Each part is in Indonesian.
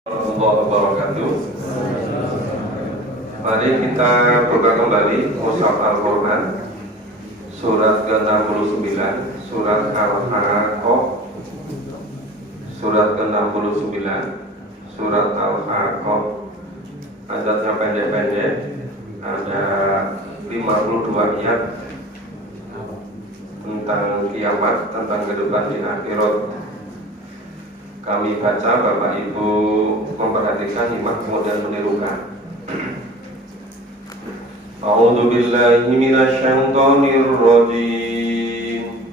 Warahmatullahi wabarakatuh. Mari kita buka kembali Mushaf Al-Quran surat ke-69, surat Al-Haqqah, surat ke-69, surat Al-Haqqah. Ayatnya pendek-pendek, ada 52 ayat tentang kiamat, tentang kehidupan di akhirat. Kami baca, Bapak Ibu memperhatikan, nyimak, kemudian menirukan. A'udzu billahi minasyaitonir rajim.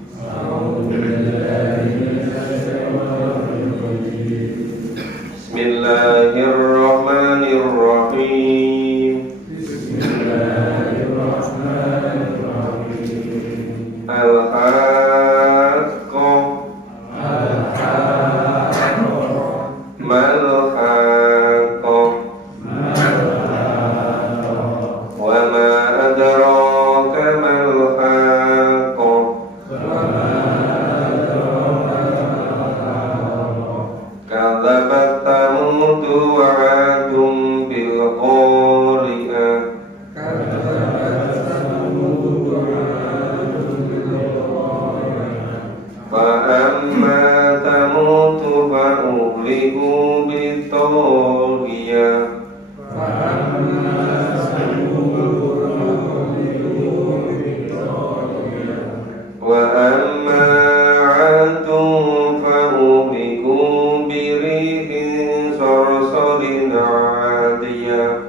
Bismillahirrahmanirrahim. Al-Haqqah. Mal-Haqqah. Wa ma adraka mal-Haqqah. Kadzabat Thamud wa 'Adun bil qari'ah. Fa amma Thamud fa uhliku bitaghiyah. Wa amma 'Adun fa uhliku birihin sarsarin 'adiyah.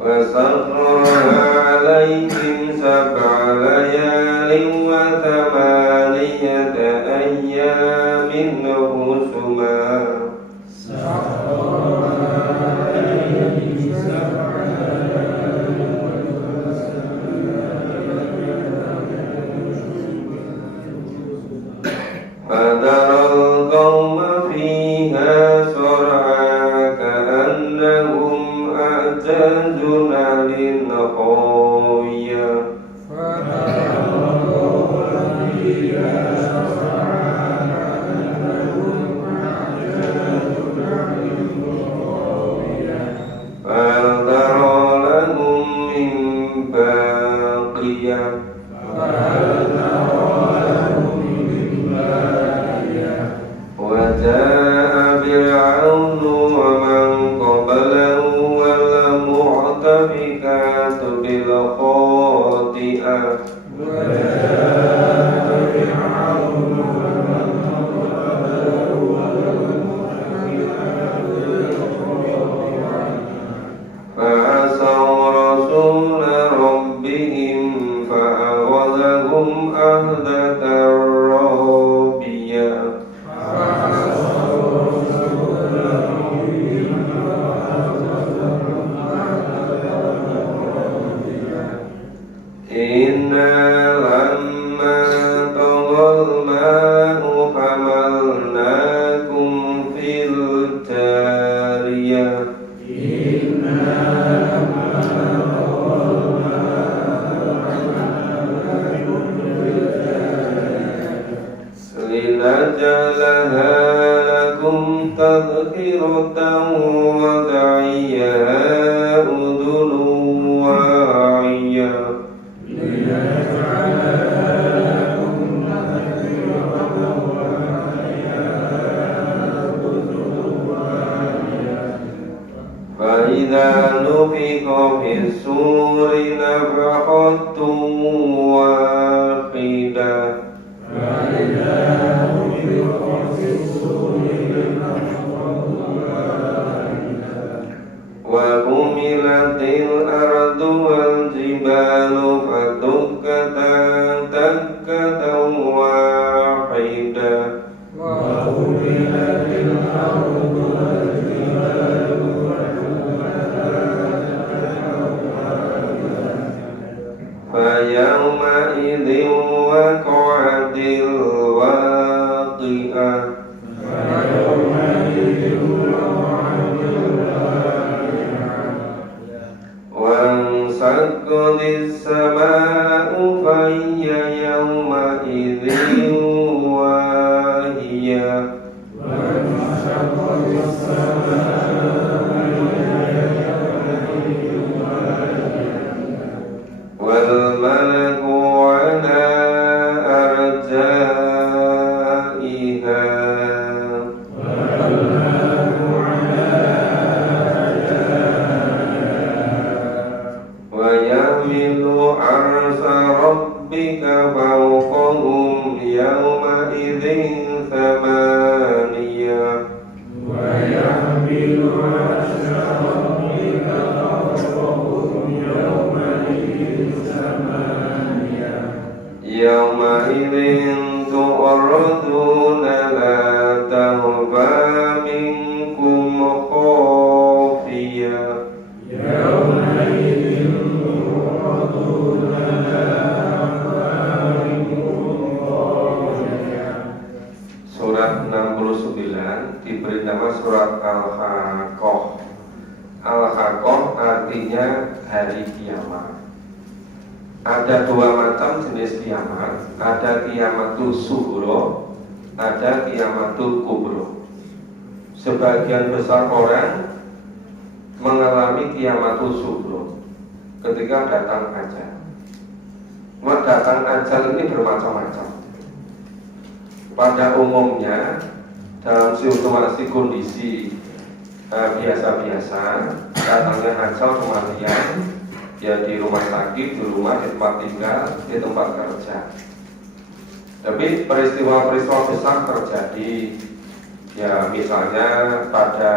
وسخرها عليهم 7 ليال و8 أيام حسما. فترى القوم فيها صرعى كأنهم أعجاز نخل خاوية. فهل ترى لهم من باقية. وجاء فرعون ومن قبله والمؤتفكات بالخاطئة. فعصوا رسول ربهم فأخذهم أخذة رابية. Inna lamma taghal ma'u hamalnakum fil jariyah. Linaj'alaha lakum tadhkiratan wa ta'iyaha udhunun wa'iyah. فإذا نفخ في الصور نفخة واحدة. وحملت الأرض والجبال فدكتا دكة واحدة. فيومئذ وقعت الواقعة. وانشقت السماء وهي يومئذ واهية والملك على أرجائها ويحمل عرش ربك فوقهم يومئذ ثمانية ويحمل عرش ربك فوقهم يومئذ ثمانية يومئذ تعرضون لا تخفى منكم خافية يومئذ تعرضون لا تخفى منكم خافية. Surat 69 diberi nama surat Al-Haqqah. Al-Haqqah artinya hari kiamat. Ada dua macam jenis kiamat, ada kiamatul sughra, ada kiamatul kubra. Sebagian besar orang mengalami kiamatul sughra ketika datang ajal. Datang ajal ini bermacam-macam. Pada umumnya dalam situasi kondisi biasa-biasa, datangnya ajal kematian, ya di rumah sakit, di rumah, di tempat tinggal, di tempat kerja. Tapi peristiwa-peristiwa besar terjadi, ya misalnya pada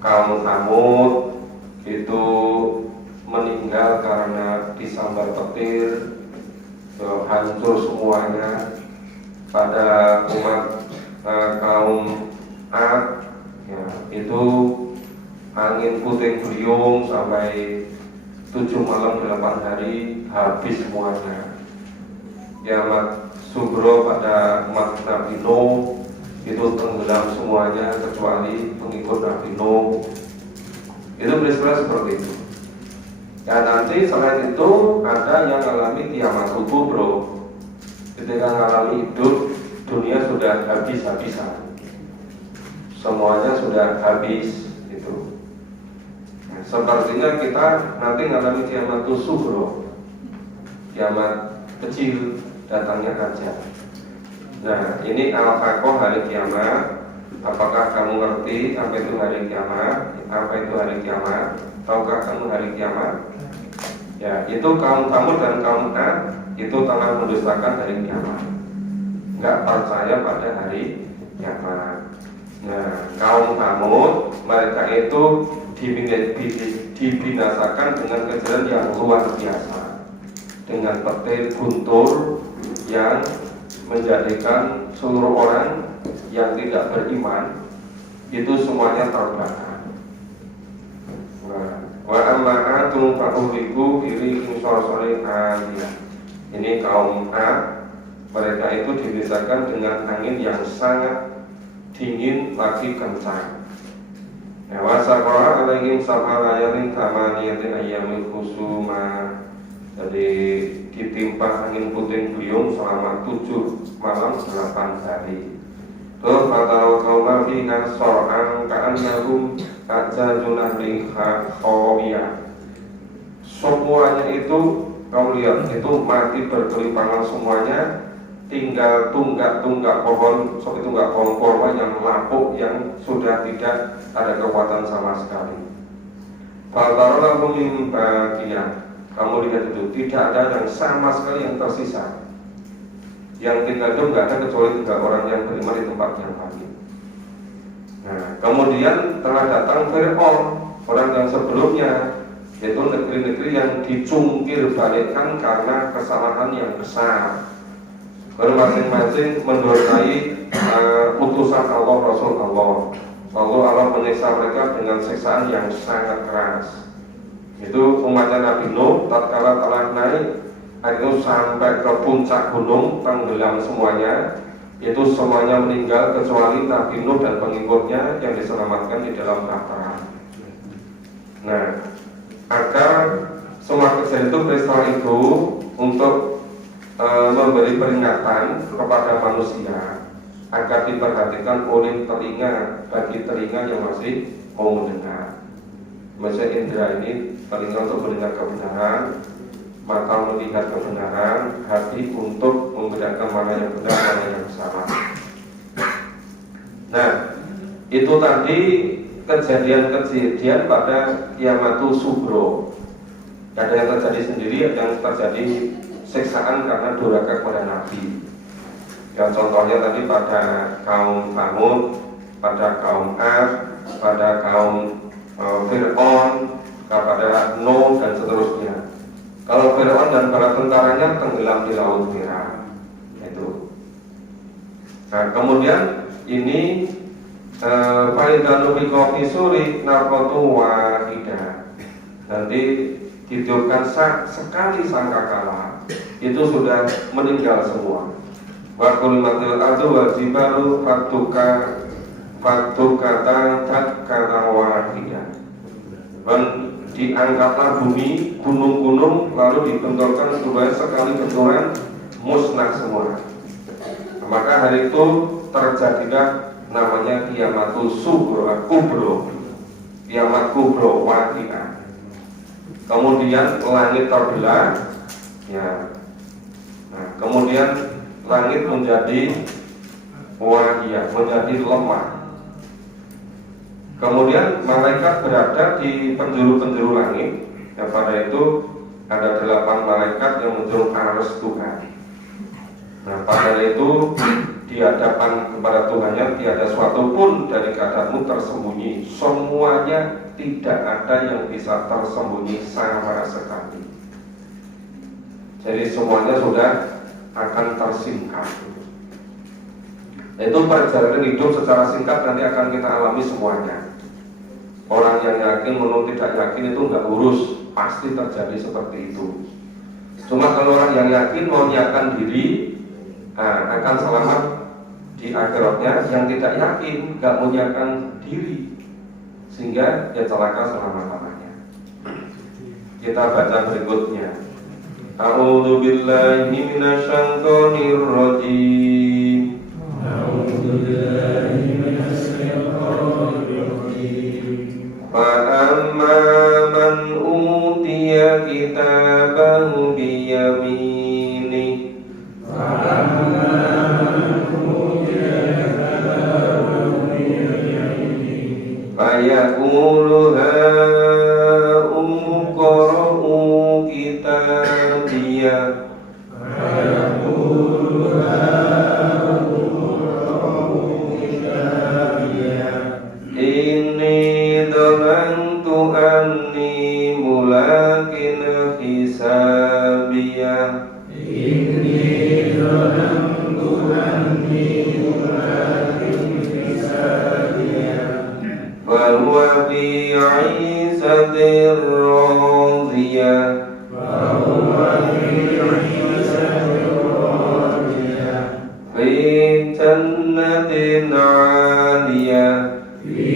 kaum Tsamud itu meninggal karena disambar petir, hancur semuanya. Pada umat kaum Ad, ya, itu angin puting beliung sampai 7 malam 8 hari habis semuanya. Kiamat Sughra pada umat Nabi Nuh itu tenggelam semuanya kecuali pengikut Nabi Nuh. Itu peristiwa seperti itu. Ya nanti selain itu ada yang mengalami kiamatul kubra. Ketika mengalami hidup, dunia sudah habis-habisan, semuanya sudah habis itu. Nah, sepertinya kita nanti mengalami kiamatul sughra, kiamat kecil datangnya aja. Nah ini al-haqqah hari kiamat. Apakah kamu ngerti apa itu hari kiamat? Apa itu hari kiamat? Tahukah kamu hari kiamat? Ya itu kaum Tsamud dan kaum Ad itu telah mendustakan hari kiamat, nggak percaya pada hari kiamat. Nah kaum Tsamud mereka itu dibinasakan dengan kejadian yang luar biasa, dengan petir guntur yang menjadikan seluruh orang yang tidak beriman itu semuanya terbakar. Wa ama'atum fa'uliku irikin sorsorin aliyah. Ini kaum A, mereka itu dibinasakan dengan angin yang sangat dingin lagi kencang. Wasaqara alaihim sab'a layalin thamaniyatin ayyamin khusuma. Jadi ditimpa angin puting beliung selama 7 malam 8 hari. Terus fatau kauma fiha sor'an ka'annahum ka'jazun ahli khawiyah. Semuanya itu kamu lihat itu mati berkelipangan semuanya, tinggal tunggak-tunggak pohon, seperti tunggak pohon korma yang lapuk yang sudah tidak ada kekuatan sama sekali. Fataralahum min baqiyah. Kamu lihat itu tidak ada yang sama sekali yang tersisa. Yang tinggal itu nggak ada kecuali 3 orang yang beriman di tempat yang lain. Nah, kemudian telah datang Fir'aun, orang yang sebelumnya, yaitu negeri-negeri yang dicungkir balikkan karena kesalahan yang besar. Masing-masing mendurhakai utusan Allah, Rasul Allah. Lalu Allah menyiksa mereka dengan siksaan yang sangat keras. Itu umatnya Nabi Nuh tatkala telah naik itu sampai ke puncak gunung, tenggelam semuanya. Itu semuanya meninggal kecuali Nabi Nuh dan pengikutnya yang diselamatkan di dalam bahtera. Nah, agar semua kejadian itu peristiwa itu untuk memberi peringatan kepada manusia agar diperhatikan oleh telinga, bagi telinga yang masih mau mendengar. Maksudnya indera ini telinga untuk mendengar kebenaran, mata melihat kebenaran, hati untuk membedakan mana yang benar, mana yang salah. Nah, itu tadi kejadian-kejadian pada kiamatul subro. Ada yang terjadi sendiri, ada yang terjadi siksaan karena durhaka kepada Nabi. Ya, contohnya tadi pada kaum Thamud, pada kaum Ad, pada kaum Fir'aun, kepada Nuh dan seterusnya. Kalau Fir'aun dan para tentaranya tenggelam di Laut Merah. Itu. Nah, kemudian ini Faidanu bikofi suri narkotu wahidah. Nanti ditiupkan sekali sangkakala, itu sudah meninggal semua. Wa kulimatil adu wa jibalu fatukata tatkata wahidah. Dan diangkatlah bumi, gunung-gunung, lalu dibenturkan semuanya sekali benturan, musnah semua. Maka hari itu terjadilah namanya kiamatul kubro, kiamat kubro wahidah. Kemudian langit terbelah, ya. Nah, kemudian langit menjadi wahiyah, menjadi lemah. Kemudian malaikat berada di penjuru-penjuru langit. Yang pada itu ada 8 malaikat yang menjuru arus Tuhan. Nah, pada itu di hadapan kepada Tuhannya tiada suatu pun dari keadaanmu tersembunyi. Semuanya tidak ada yang bisa tersembunyi sama sekali. Jadi semuanya sudah akan tersingkap. Itu perjalanan hidup secara singkat nanti akan kita alami semuanya. Orang yang yakin menurut tidak yakin itu nggak urus, pasti terjadi seperti itu. Cuma kalau orang yang yakin mau menyiapkan diri, akan selamat di akhiratnya. Yang tidak yakin nggak menyiapkan diri, sehingga ya celaka selama-lamanya. Kita baca berikutnya. A'udzu billahi minasyaitonir rajim. A'udzu billahi minasyaitonir rajim. Fa amma man utiya kitabahu bi yamini. Fa amma man utiya kitabahu bi yamini. Fa yaqulu qra'u kitabiyah. Inni dhanantu anni mulakin hisabiyah. Inni dhanantu anni mulakin hisabiyah. Wa huwa fi 'ishatin radiyah. Wa huwa fi 'ishatin radiyah. Fi jannatin 'aliyah. Fi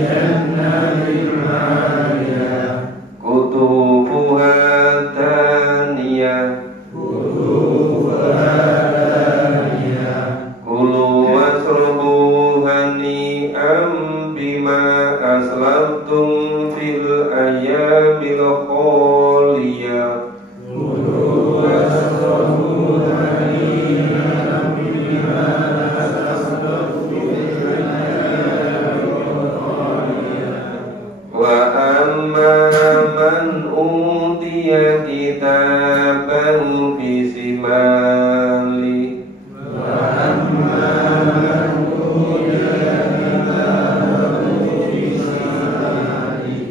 jannatin 'aliyah. Kutubuha daniyah. Kutubuha daniyah. Kulu wasrubu hani'am bima aslaftum fil ayyamil khaliyah. Kulu wasrubu hani'am bima aslaftum fil ayyamil khaliyah. Wa amma man utiya kitabahu bi shimali. Wa amma man utiya kitabahu bi shimali.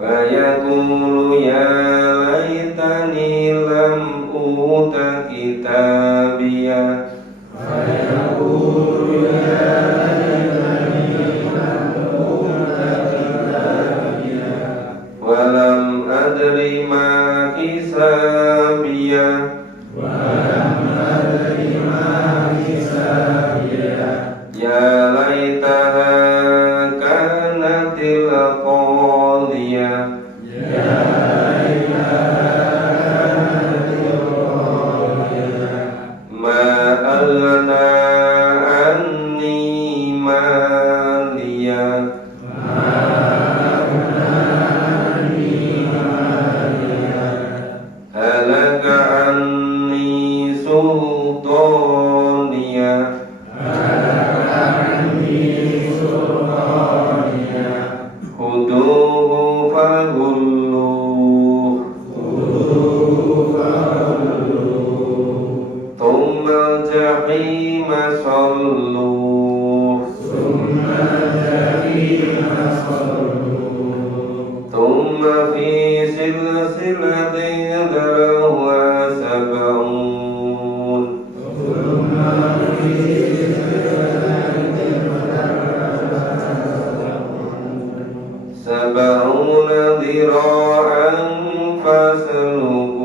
Fa yaqulu ya laitani lam uta kitabiyah. Fa yaqulu ya laitani lam uta kitabiyah. Wa lam adri ma hisabiyah. Wa lam adri ma hisabiyah. Ya laitaha kanatil qadiyah. Ya laitaha kanatil الجحيم صلوا ثم في سلسلة ذرعها سبعون ذراعا فاسلكوه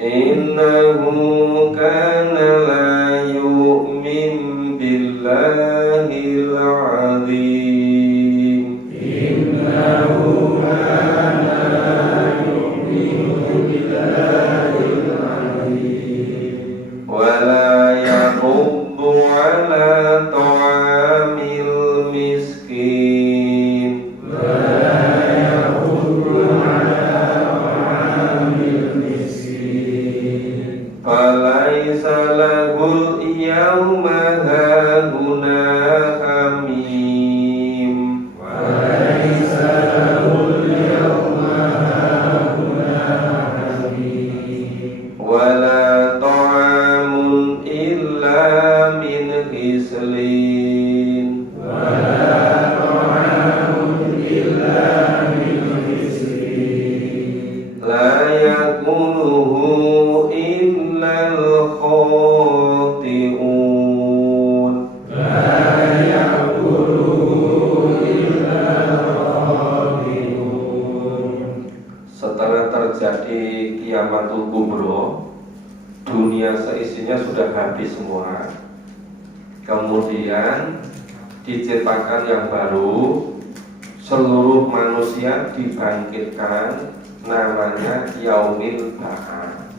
إنه كان لا يؤمن بالله العظيم ولا يحض على طعام المسكين فليس له اليوم هاهنا حميم ولا طعام إلا من غسلين لا يأكله إلا الخاطئون Setelah terjadi kiamatul kubro, dunia seisinya sudah habis semua. Kemudian diciptakan yang baru, seluruh manusia dibangkitkan, namanya Yaumil Ba'ats.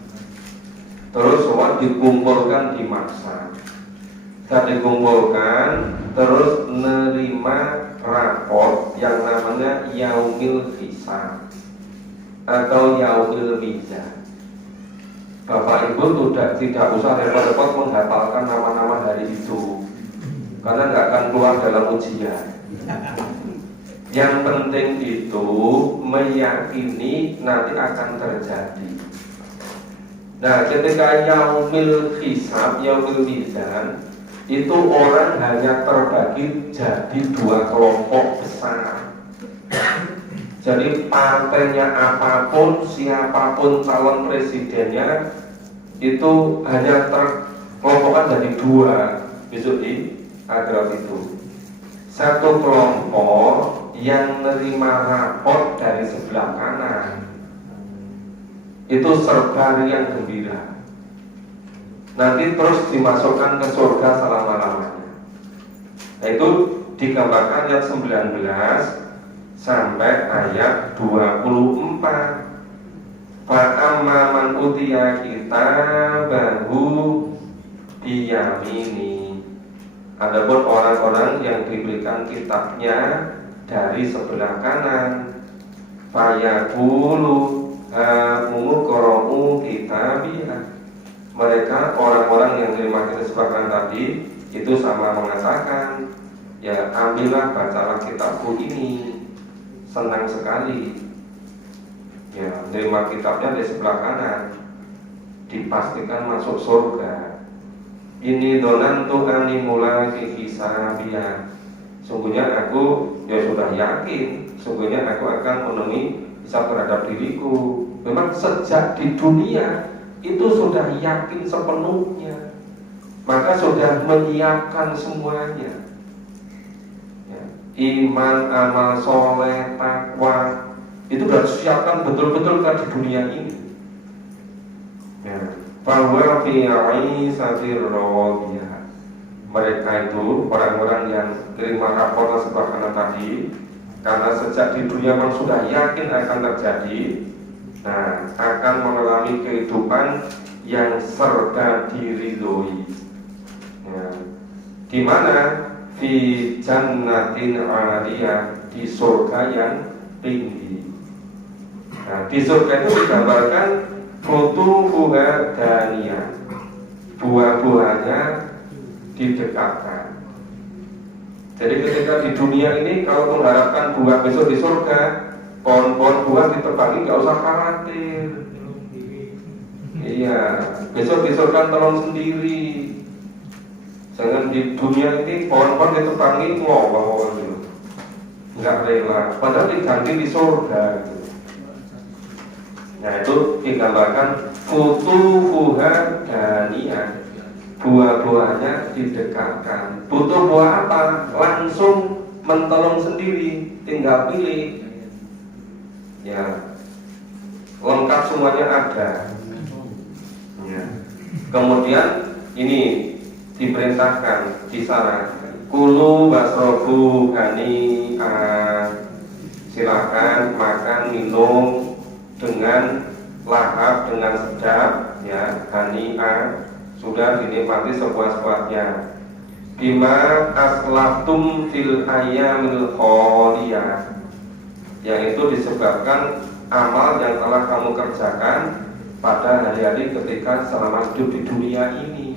Terus semua dikumpulkan di mahsyar. Setelah dikumpulkan, terus menerima raport yang namanya Yaumil Hisab atau Yaumil Mizan. Bapak Ibu tidak usah repot-repot menghafalkan nama-nama hari itu, karena nggak akan keluar dalam ujian. Yang penting itu meyakini nanti akan terjadi. Nah, ketika Yaumil Hisab, Yaumil Mizan, itu orang hanya terbagi jadi dua kelompok besar. Jadi partainya apapun, siapapun calon presidennya, itu hanya terkelompokkan jadi dua besok di akhirat itu. Satu kelompok yang menerima raport dari sebelah kanan, itu serba riang gembira, nanti terus dimasukkan ke surga selama-lamanya. Nah, itu digambarkan ayat 19 sampai ayat 24. Fa'amma man utiya kitabahu biyamini. Adapun orang-orang yang diberikan kitabnya dari sebelah kanan, fayaqulu muqra'u kitabiyah. Mereka orang-orang yang terima kitab sebelah kanan tadi itu sama mengatakan, ya ambillah, bacalah kitabku ini. Senang sekali, ya menerima kitabnya di sebelah kanan, dipastikan masuk surga. Ini donantu animula hisabiyah. Sungguhnya aku ya sudah yakin, sungguhnya aku akan memenuhi hisab terhadap diriku. Memang sejak di dunia itu sudah yakin sepenuhnya, maka sudah menyiapkan semuanya. Iman, amal soleh, takwa, itu sudah disiapkan betul-betul di dunia ini. Bahwa fi'aisatir rawiyah. Mereka itu orang-orang yang terima rapor sebelah kanan tadi, karena sejak di dunia memang sudah yakin akan terjadi. Nah, akan mengalami kehidupan yang serba diridhoi. Di mana? Fi jannatin 'aliyah, di surga yang tinggi. Nah, di surga itu digambarkan futuhuha daniyah, buah-buahnya didekatkan. Jadi ketika di dunia ini kalau mengharapkan buah besok di surga, Pohon-pohon buah ditebangi nggak usah khawatir. Iya, besok-besok kan tolong sendiri. Jangan di dunia ini pohon-pohon ditebangi ngomong gitu, nggak rela. Padahal diganti di surga. Gitu. Nah itu digambarkan futuhuha daniyah, buah-buahnya didekatkan. Butuh buah apa? Langsung mentolong sendiri, tinggal pilih. Ya, lengkap semuanya ada. Ya. Kemudian ini diperintahkan di sana, kulu wasrobu hani'an, silakan makan minum dengan lahap, dengan sedap, ya, hani'an, sudah dinikmati sepuas-puasnya. Bima aslaftum fil ayyamil khaliyah, yaitu disebabkan amal yang telah kamu kerjakan pada hari-hari ketika selama hidup di dunia ini.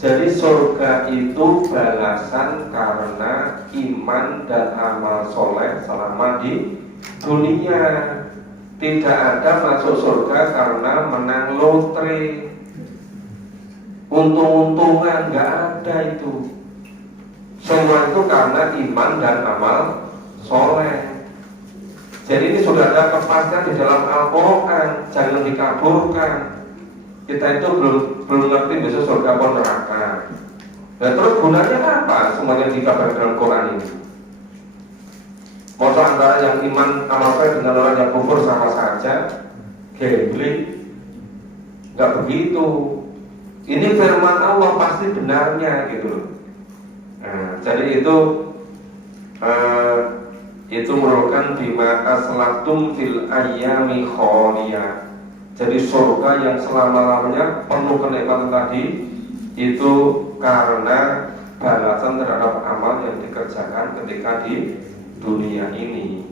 Jadi surga itu balasan karena iman dan amal soleh selama di dunia. Tidak ada masuk surga karena menang lotre, untung-untungan, nggak ada itu. Semua itu karena iman dan amal soleh. Jadi ini sudah ada kepastian di dalam Al-Quran, jangan dikaburkan. Kita itu belum ngerti besok surga atau neraka. Nah terus gunanya apa semuanya dikabarkan dalam Quran ini? Masa antara yang iman amal soleh dengan orang yang kufur sama saja? Gambling? Nggak begitu. Ini firman Allah pasti benarnya gitu. Nah, jadi itu merupakan bima aslaftum fil ayyami khaliyah. Jadi surga yang selama-lamanya penuh kenikmatan tadi itu karena balasan terhadap amal yang dikerjakan ketika di dunia ini.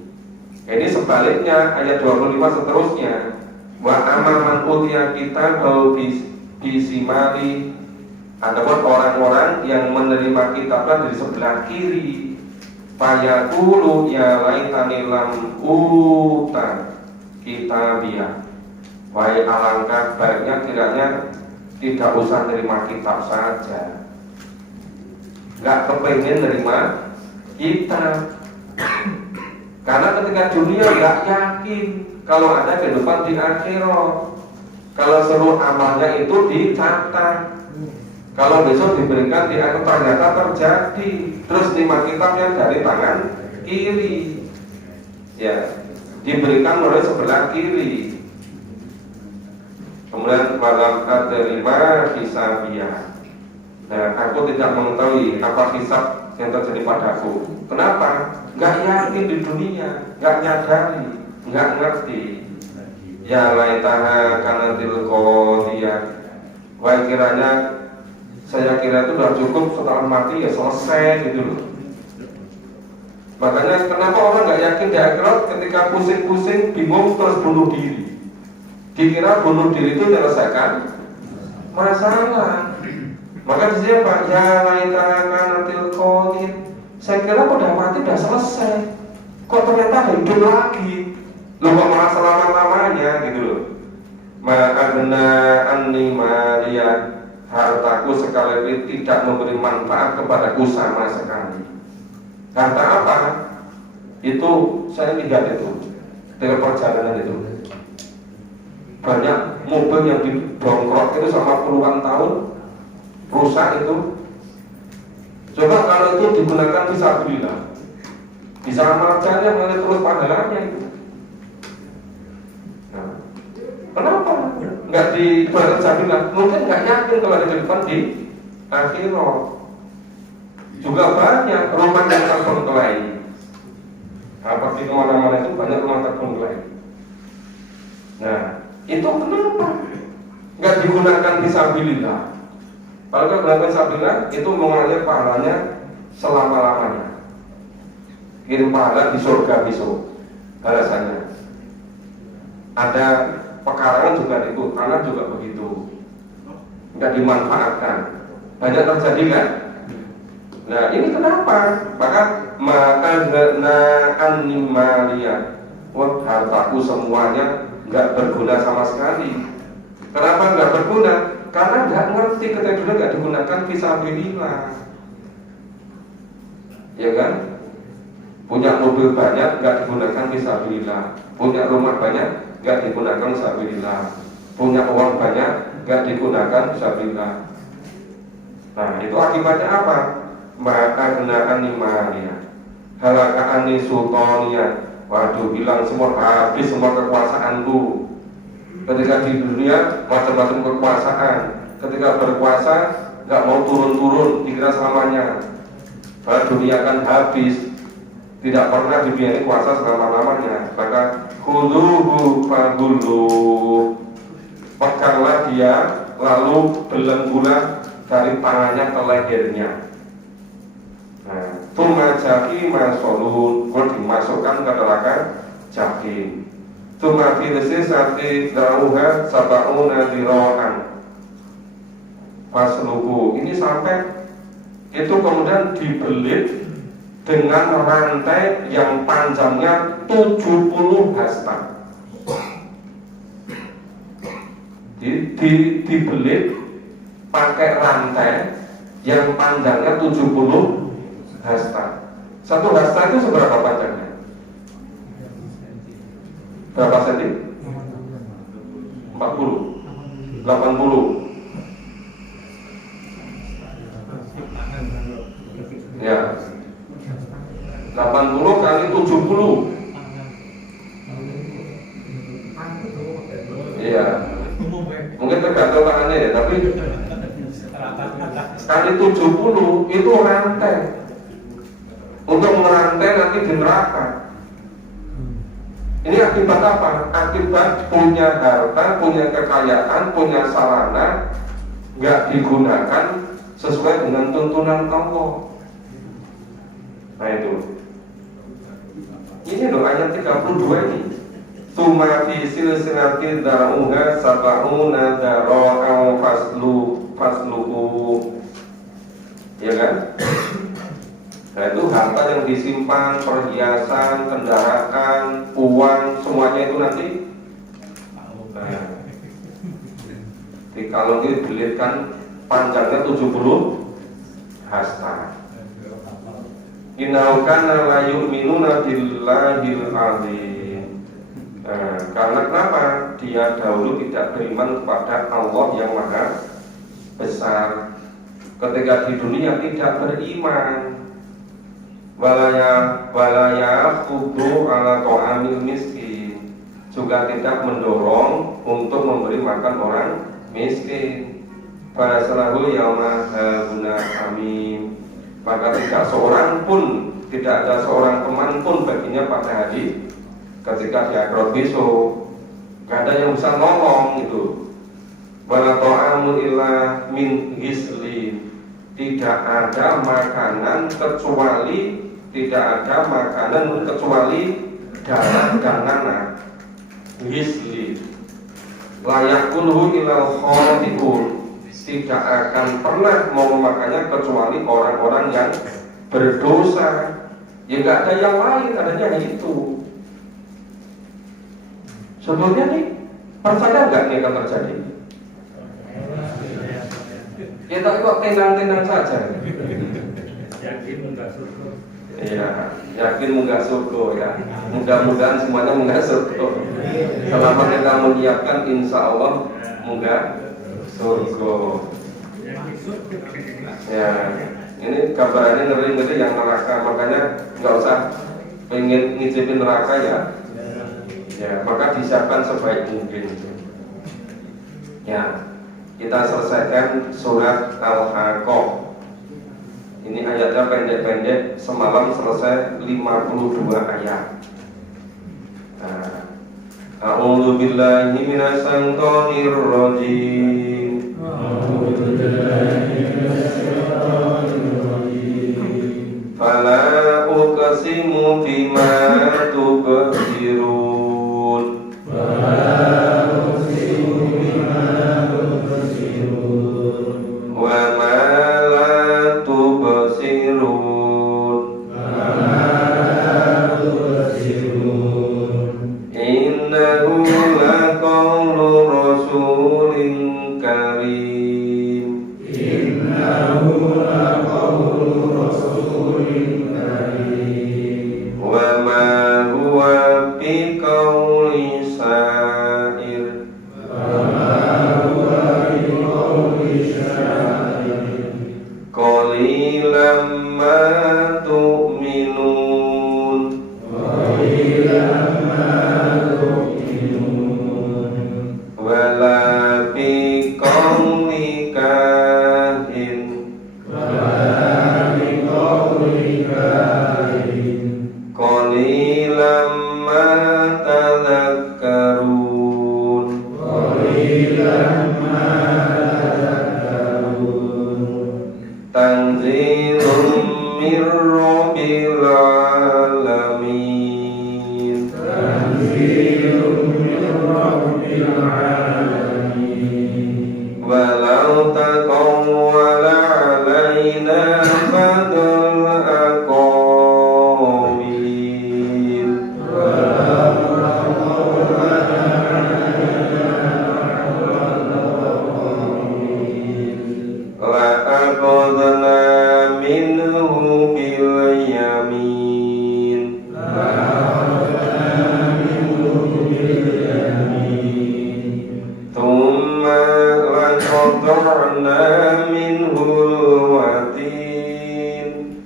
Ini sebaliknya ayat 25 seterusnya. Wa amaman utiya kitabahu bisimali. Adapun orang-orang yang menerima kitabnya dari sebelah kiri, fayaqulu ya laitani lam uta kitabiyah. Wahai alangkah baiknya kiranya tidak usah terima kitab saja, nggak kepengen terima kitab. Karena ketika dunia nggak yakin kalau ada kehidupan di akhirat, kalau seluruh amalnya itu dicatat. Kalau besok diberikan di akhirat ternyata terjadi, terus terima kitabnya dari tangan kiri, ya diberikan oleh sebelah kiri. Kemudian malam terima hisabiyah. Nah, aku tidak mengetahui apa hisab yang terjadi padaku. Kenapa? Nggak yakin di dunia, nggak nyadari, nggak ngerti. Ya laitaha kanatil qadiyah. Wah kiranya saya kira itu sudah cukup setelah mati ya selesai gitu loh. Makanya kenapa orang nggak yakin di akhirat ketika pusing-pusing, bingung terus bunuh diri. Dikira bunuh diri itu menyelesaikan masalah. Maka disini Pak ya laitanatil qadiyah. Saya kira udah mati udah selesai. Kok ternyata hidup lagi. Loh kok malah selama-lamanya gitu loh. Ma'agna anni maliyah, hartaku sekali tidak memberi manfaat kepadaku sama sekali. Harta apa? Itu saya lihat itu dari perjalanan itu. Banyak mobil yang didongkrok itu sama puluhan tahun rusak itu. Coba kalau itu digunakan fisabilillah, bisa amalkannya melalui terus pahalanya itu. Nah, kenapa nggak digunakan fisabilillah? Mungkin nggak yakin kalau ada depan di akhirat. Juga banyak rumah yang terbengkelai. Apa di kemana-mana itu banyak rumah terbengkelai. Nah, itu kenapa nggak digunakan fisabilillah? Kalau kita gunakan fisabilillah itu mengalir pahalanya selama-lamanya. Kirim pahala di surga besok balasannya. Ada pekarangan juga itu, tanah juga begitu, nggak dimanfaatkan. Banyak terjadi kan? Nah ini kenapa? Maka animalia, wah hartaku semuanya nggak berguna sama sekali. Kenapa nggak berguna? Karena nggak ngerti ketika dunia nggak digunakan fisabilillah, ya kan? Punya mobil banyak nggak digunakan fisabilillah, punya rumah banyak nggak digunakan fisabilillah, punya uang banyak nggak digunakan fisabilillah. Nah itu akibatnya apa? Maka kenaan imannya, halakaan sultania. Waduh, bilang semua habis semua kekuasaanku. Ketika di dunia macam-macam kekuasaan, ketika berkuasa nggak mau turun-turun, dikira selamanya. Bahwa dunia kan habis, tidak pernah dibiayai kuasa selama-lamanya. Maka khudhuhu fagulluh, peganglah dia lalu belenggulah dari tangannya ke lehernya. Nah, tumajaki masolun, dimasukkan ke neraka jahim. Tuma filisi sati dauha sabauna diraan fasluhu. Ini sampai itu kemudian dibelit dengan rantai yang panjangnya 70 hasta. Dibelit pakai rantai yang panjangnya 70 hasta. Satu hasta itu seberapa panjangnya? Berapa senti? 40, 80. Ya, 80 kali 70. Iya. Mungkin tergantung tangannya ya, tapi kali 70 itu rantai. Untuk merantai nanti di neraka. Ini akibat apa? Akibat punya harta, punya kekayaan, punya sarana nggak digunakan sesuai dengan tuntunan Allah. Nah itu. Ini loh ayat 32 ini. Tsumma fi silsilatin dar'uha sab'una dara'an fasluhu. Ya kan? Nah itu harta yang disimpan, perhiasan, kendaraan, uang, semuanya itu nanti kalau dibelitkan panjangnya 70 hasta. Innau kana la yu'minuna billahil azim. Karena kenapa? Dia dahulu tidak beriman kepada Allah yang maha besar. Ketika di dunia tidak beriman, walaya kudu ala to'amil miskin, juga tidak mendorong untuk memberi makan orang miskin. Pada selalu yaumah guna amin, maka tidak seorang pun, tidak ada seorang teman pun baginya pada hari ketika di akhirat besok. Gak ada yang bisa nolong itu. Wala to'amu illa min gislin, tidak ada makanan kecuali darah dan nanah. Gisli layak kulhu ilal khodiun, tidak akan pernah mau memakannya kecuali orang-orang yang berdosa. Ya nggak ada yang lain, adanya itu. Sebetulnya nih, percaya nggak ini akan terjadi? Ya tapi kok tenang-tenang saja. Iya, yakin munggah surga ya. Mudah-mudahan semuanya munggah surga. Selama kita menyiapkan, insya Allah munggah surga. Ya, ini gambarannya ngeri-ngeri yang neraka. Makanya nggak usah pengen ngicipin neraka ya. Ya, maka disiapkan sebaik mungkin. Ya, kita selesaikan surat Al-Haqqah. Ini ayatnya pendek-pendek, semalam selesai 52 ayat. A'udzu billahi minasy syaithanir rajim. Fala uqsimu bima tubsirun. Wa ma la tubsirun. qalilan ma tadhakkarun. Tanzilun mir rabbil alamin. Walau taqawwala alaina ba'dal aqawil. La'aqadna minhu bil yamin. Thumma laqata'na minhul watin.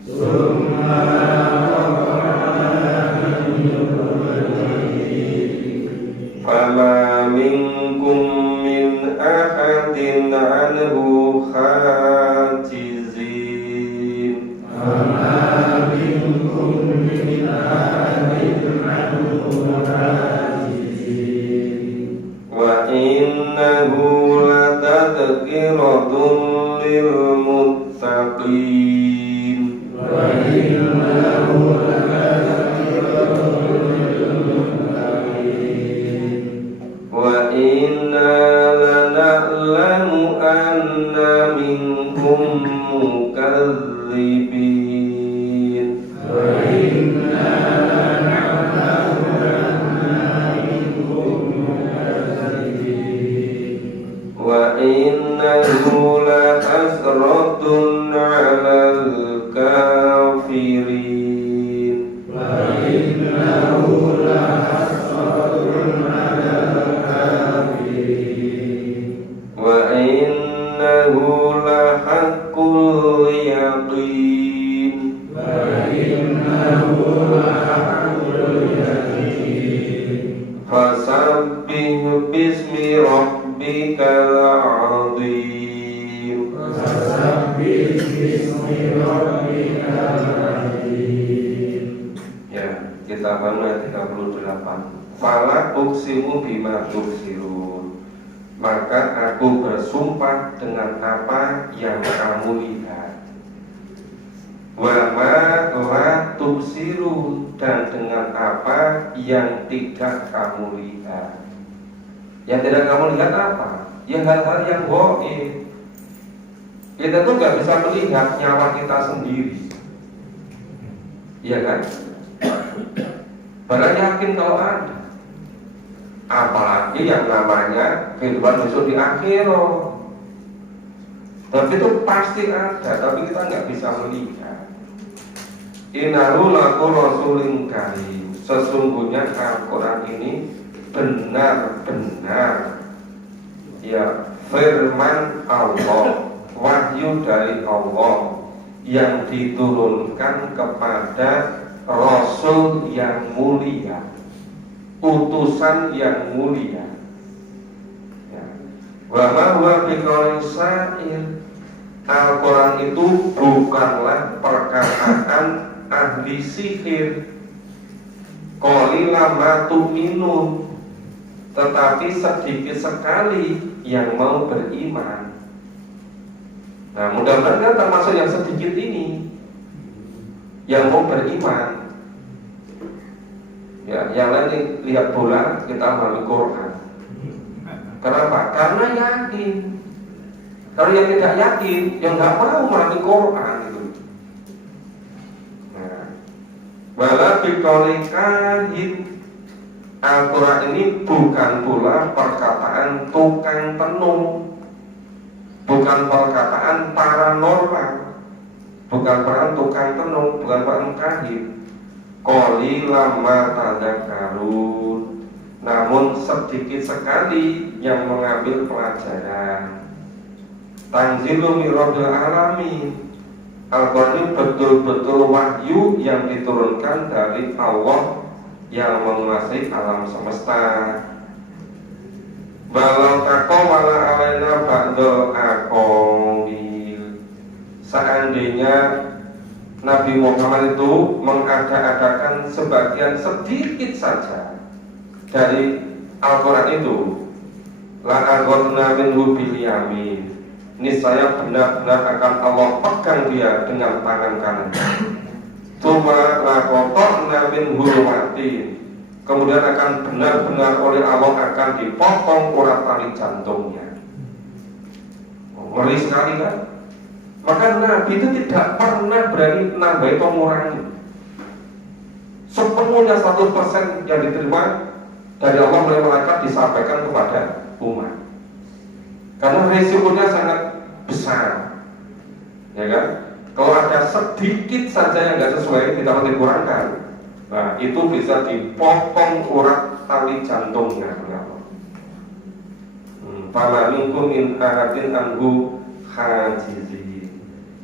Fama minkum min ahadin anhu hajizin. Wa innahu latadhkiratun lil muttaqin. Wa inna lana'lamu anna minkum mukadzibin. Wa innahu lahasratun 'alal kafirin. Wa innahu lahaqqul yaqin. Fasabbih bismi rabbikal azim. Ya, kita baru ayat 38. Fala uqsimu bima tubsirun. Maka aku bersumpah dengan apa yang kamu lihat. Wa ma la tubsirun, dan dengan apa yang tidak kamu lihat. Yang tidak kamu lihat apa? Ya hal-hal yang gaib. Kita tuh nggak bisa melihat nyawa kita sendiri, iya kan? Padahal yakin kalau ada. Apalagi yang namanya kehidupan besok di akhirat. Tapi itu pasti ada, tapi kita nggak bisa melihat. Innahu laku rasulin karim. Sesungguhnya Al-Quran ini benar-benar ya firman Allah, wahyu dari Allah yang diturunkan kepada Rasul yang mulia, utusan yang mulia. Wa ma huwa biqauli sa'il. Al-Quran itu bukanlah perkataan ahli sihir. Qalilan ma tu'minun, tetapi sedikit sekali yang mau beriman. Nah, mudah-mudahan termasuk yang sedikit ini yang mau beriman. Ya, yang lain lihat bola, kita melalui Quran. Kenapa? Karena yakin. Kalau yang tidak yakin, yang nggak mau melalui Quran itu. Nah, wala biqauli kahin. Al-Quran ini bukan pula perkataan tukang tenung, bukan perkataan paranormal, bukan perkataan tukang tenung, bukan perkataan kahin. Qalilan ma tadhakkarun, namun sedikit sekali yang mengambil pelajaran. Tanzilun mir rabbil alamin. Al-Quran ini betul-betul wahyu yang diturunkan dari Allah yang menguasai alam semesta. Walau taqawwala alaina ba'dal aqawil. Seandainya Nabi Muhammad itu mengada-adakan sebagian sedikit saja dari Al-Quran itu. La'aghadna minhu bil yamin, niscaya benar-benar akan Allah pegang dia dengan tangan kanan. Tsumma laqata'na minhu matin, kemudian akan benar-benar oleh Allah akan dipotong urat tali jantungnya. Ngeri sekali kan? Maka Nabi itu tidak pernah berani menambahi pengurangi. Sepenuhnya 100% yang diterima dari Allah oleh malaikat disampaikan kepada umat. Karena resikonya sangat besar, ya kan? Kalau ada sedikit saja yang nggak sesuai, kita harus dikurangkan. Nah, itu bisa dipotong urat tali jantungnya. Fala minkum min ahadin anhu hajizin.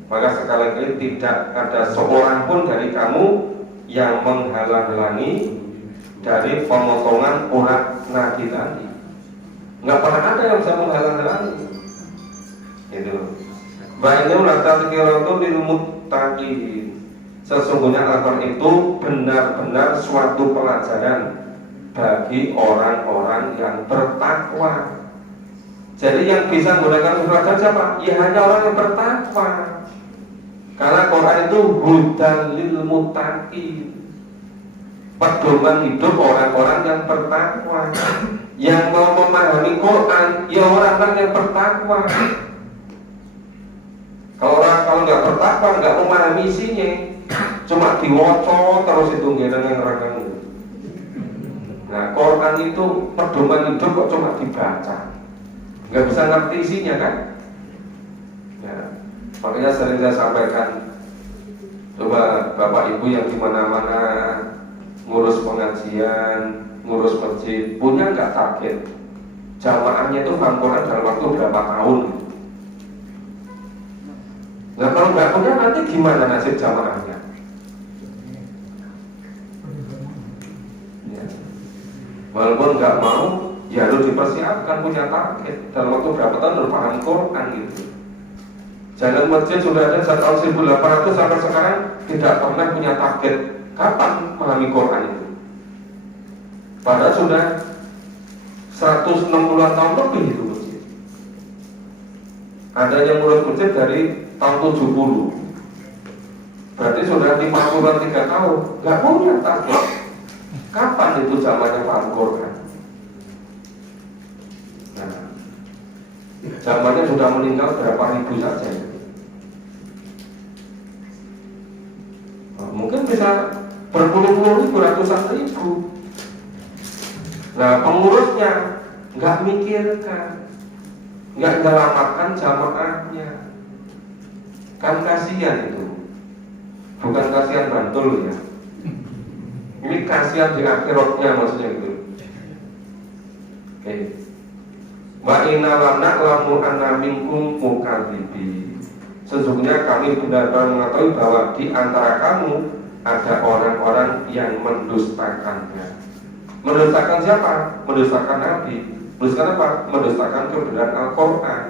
Maka sekali lagi tidak ada seorang pun dari kamu yang menghalang-halangi dari pemotongan urat nadi tadi. Nggak pernah ada yang bisa menghalang-halangi. Itu. Baiknya ulata sekiranya lil muttaqin. Sesungguhnya Al-Quran itu benar-benar suatu pelajaran bagi orang-orang yang bertakwa. Jadi yang bisa menggunakan pelajaran siapa? Ya hanya orang yang bertakwa. Karena Quran itu hudan lil muttaqin, pedoman hidup orang-orang yang bertakwa. Yang mau memahami Quran ya orang-orang yang bertakwa. Kalau nggak bertakwa, nggak memahami isinya, cuma diwocok terus itu nggak yang orang. Nah, Quran itu pedoman hidup kok cuma dibaca, nggak bisa ngerti isinya kan? Ya, makanya sering saya sampaikan, coba Bapak Ibu yang di mana-mana ngurus pengajian, ngurus masjid, punya nggak target jamaahnya itu Quran dalam waktu berapa tahun? Nah, kalau nggak punya nanti gimana nasib jamaahnya? Ya. Walaupun nggak mau, ya harus dipersiapkan punya target dalam waktu berapa tahun harus paham Quran gitu. Jangan masjid sudah ada sejak tahun 1800 sampai sekarang tidak pernah punya target kapan memahami Quran itu. Padahal sudah 160 tahun lebih itu masjid. Ada yang ngurus masjid dari tahun 70. Berarti sudah 53 tahun nggak punya target kapan itu zamannya paham Quran. Nah, zamannya sudah meninggal berapa ribu saja. Nah, mungkin bisa berpuluh-puluh ribu, ratusan ribu. Nah, pengurusnya nggak mikirkan, nggak menyelamatkan jamaahnya. Kan kasihan itu. Bukan kasihan Bantul ya. Ini kasihan di akhiratnya maksudnya itu. Oke. Wa inna lana'lamu anna minkum mukadzibi. Sesungguhnya kami benar-benar mengetahui bahwa di antara kamu ada orang-orang yang mendustakannya. Mendustakan siapa? Mendustakan Nabi. Mendustakan apa? Mendustakan kebenaran Al-Quran.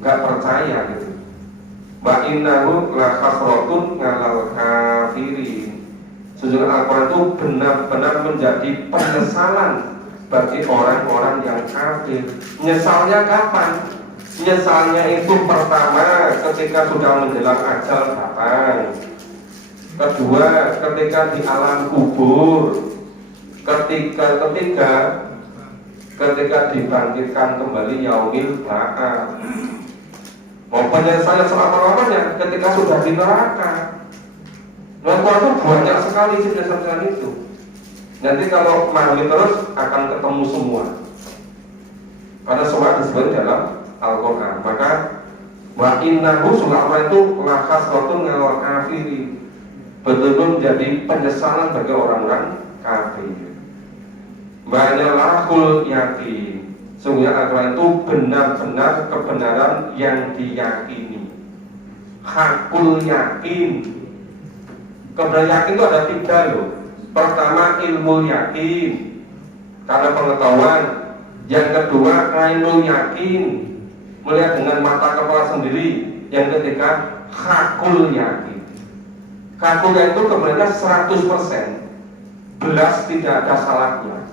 Nggak percaya gitu. Wa innahu la khasratun 'alal kafirin. Sesungguhnya Al-Quran itu benar-benar menjadi penyesalan bagi orang-orang yang kafir. Nyesalnya kapan? Nyesalnya itu pertama ketika sudah menjelang ajal datang. Kedua ketika di alam kubur. Ketiga dibangkitkan kembali yaumil ba'ats. Penyesalan selama-lamanya ketika sudah di neraka. Nah, itu banyak sekali penyesalan itu. Nanti kalau memahami terus akan ketemu semua. Karena semua disebut dalam Al-Quran. Maka wa innahu sulama itu lakas khasratun 'alal kafirin. Betul-betul menjadi penyesalan bagi orang-orang kafir. Banyak yakin. Sungguhnya Al-Quran itu benar-benar kebenaran yang diyakini. Hakul yakin. Kebenaran yakin itu ada 3 loh. Pertama ilmu yakin, karena pengetahuan. Yang kedua ainul yakin, melihat dengan mata kepala sendiri. Yang ketiga hakul yakin. Hakul itu kebenarannya 100%. Belas tidak ada salahnya,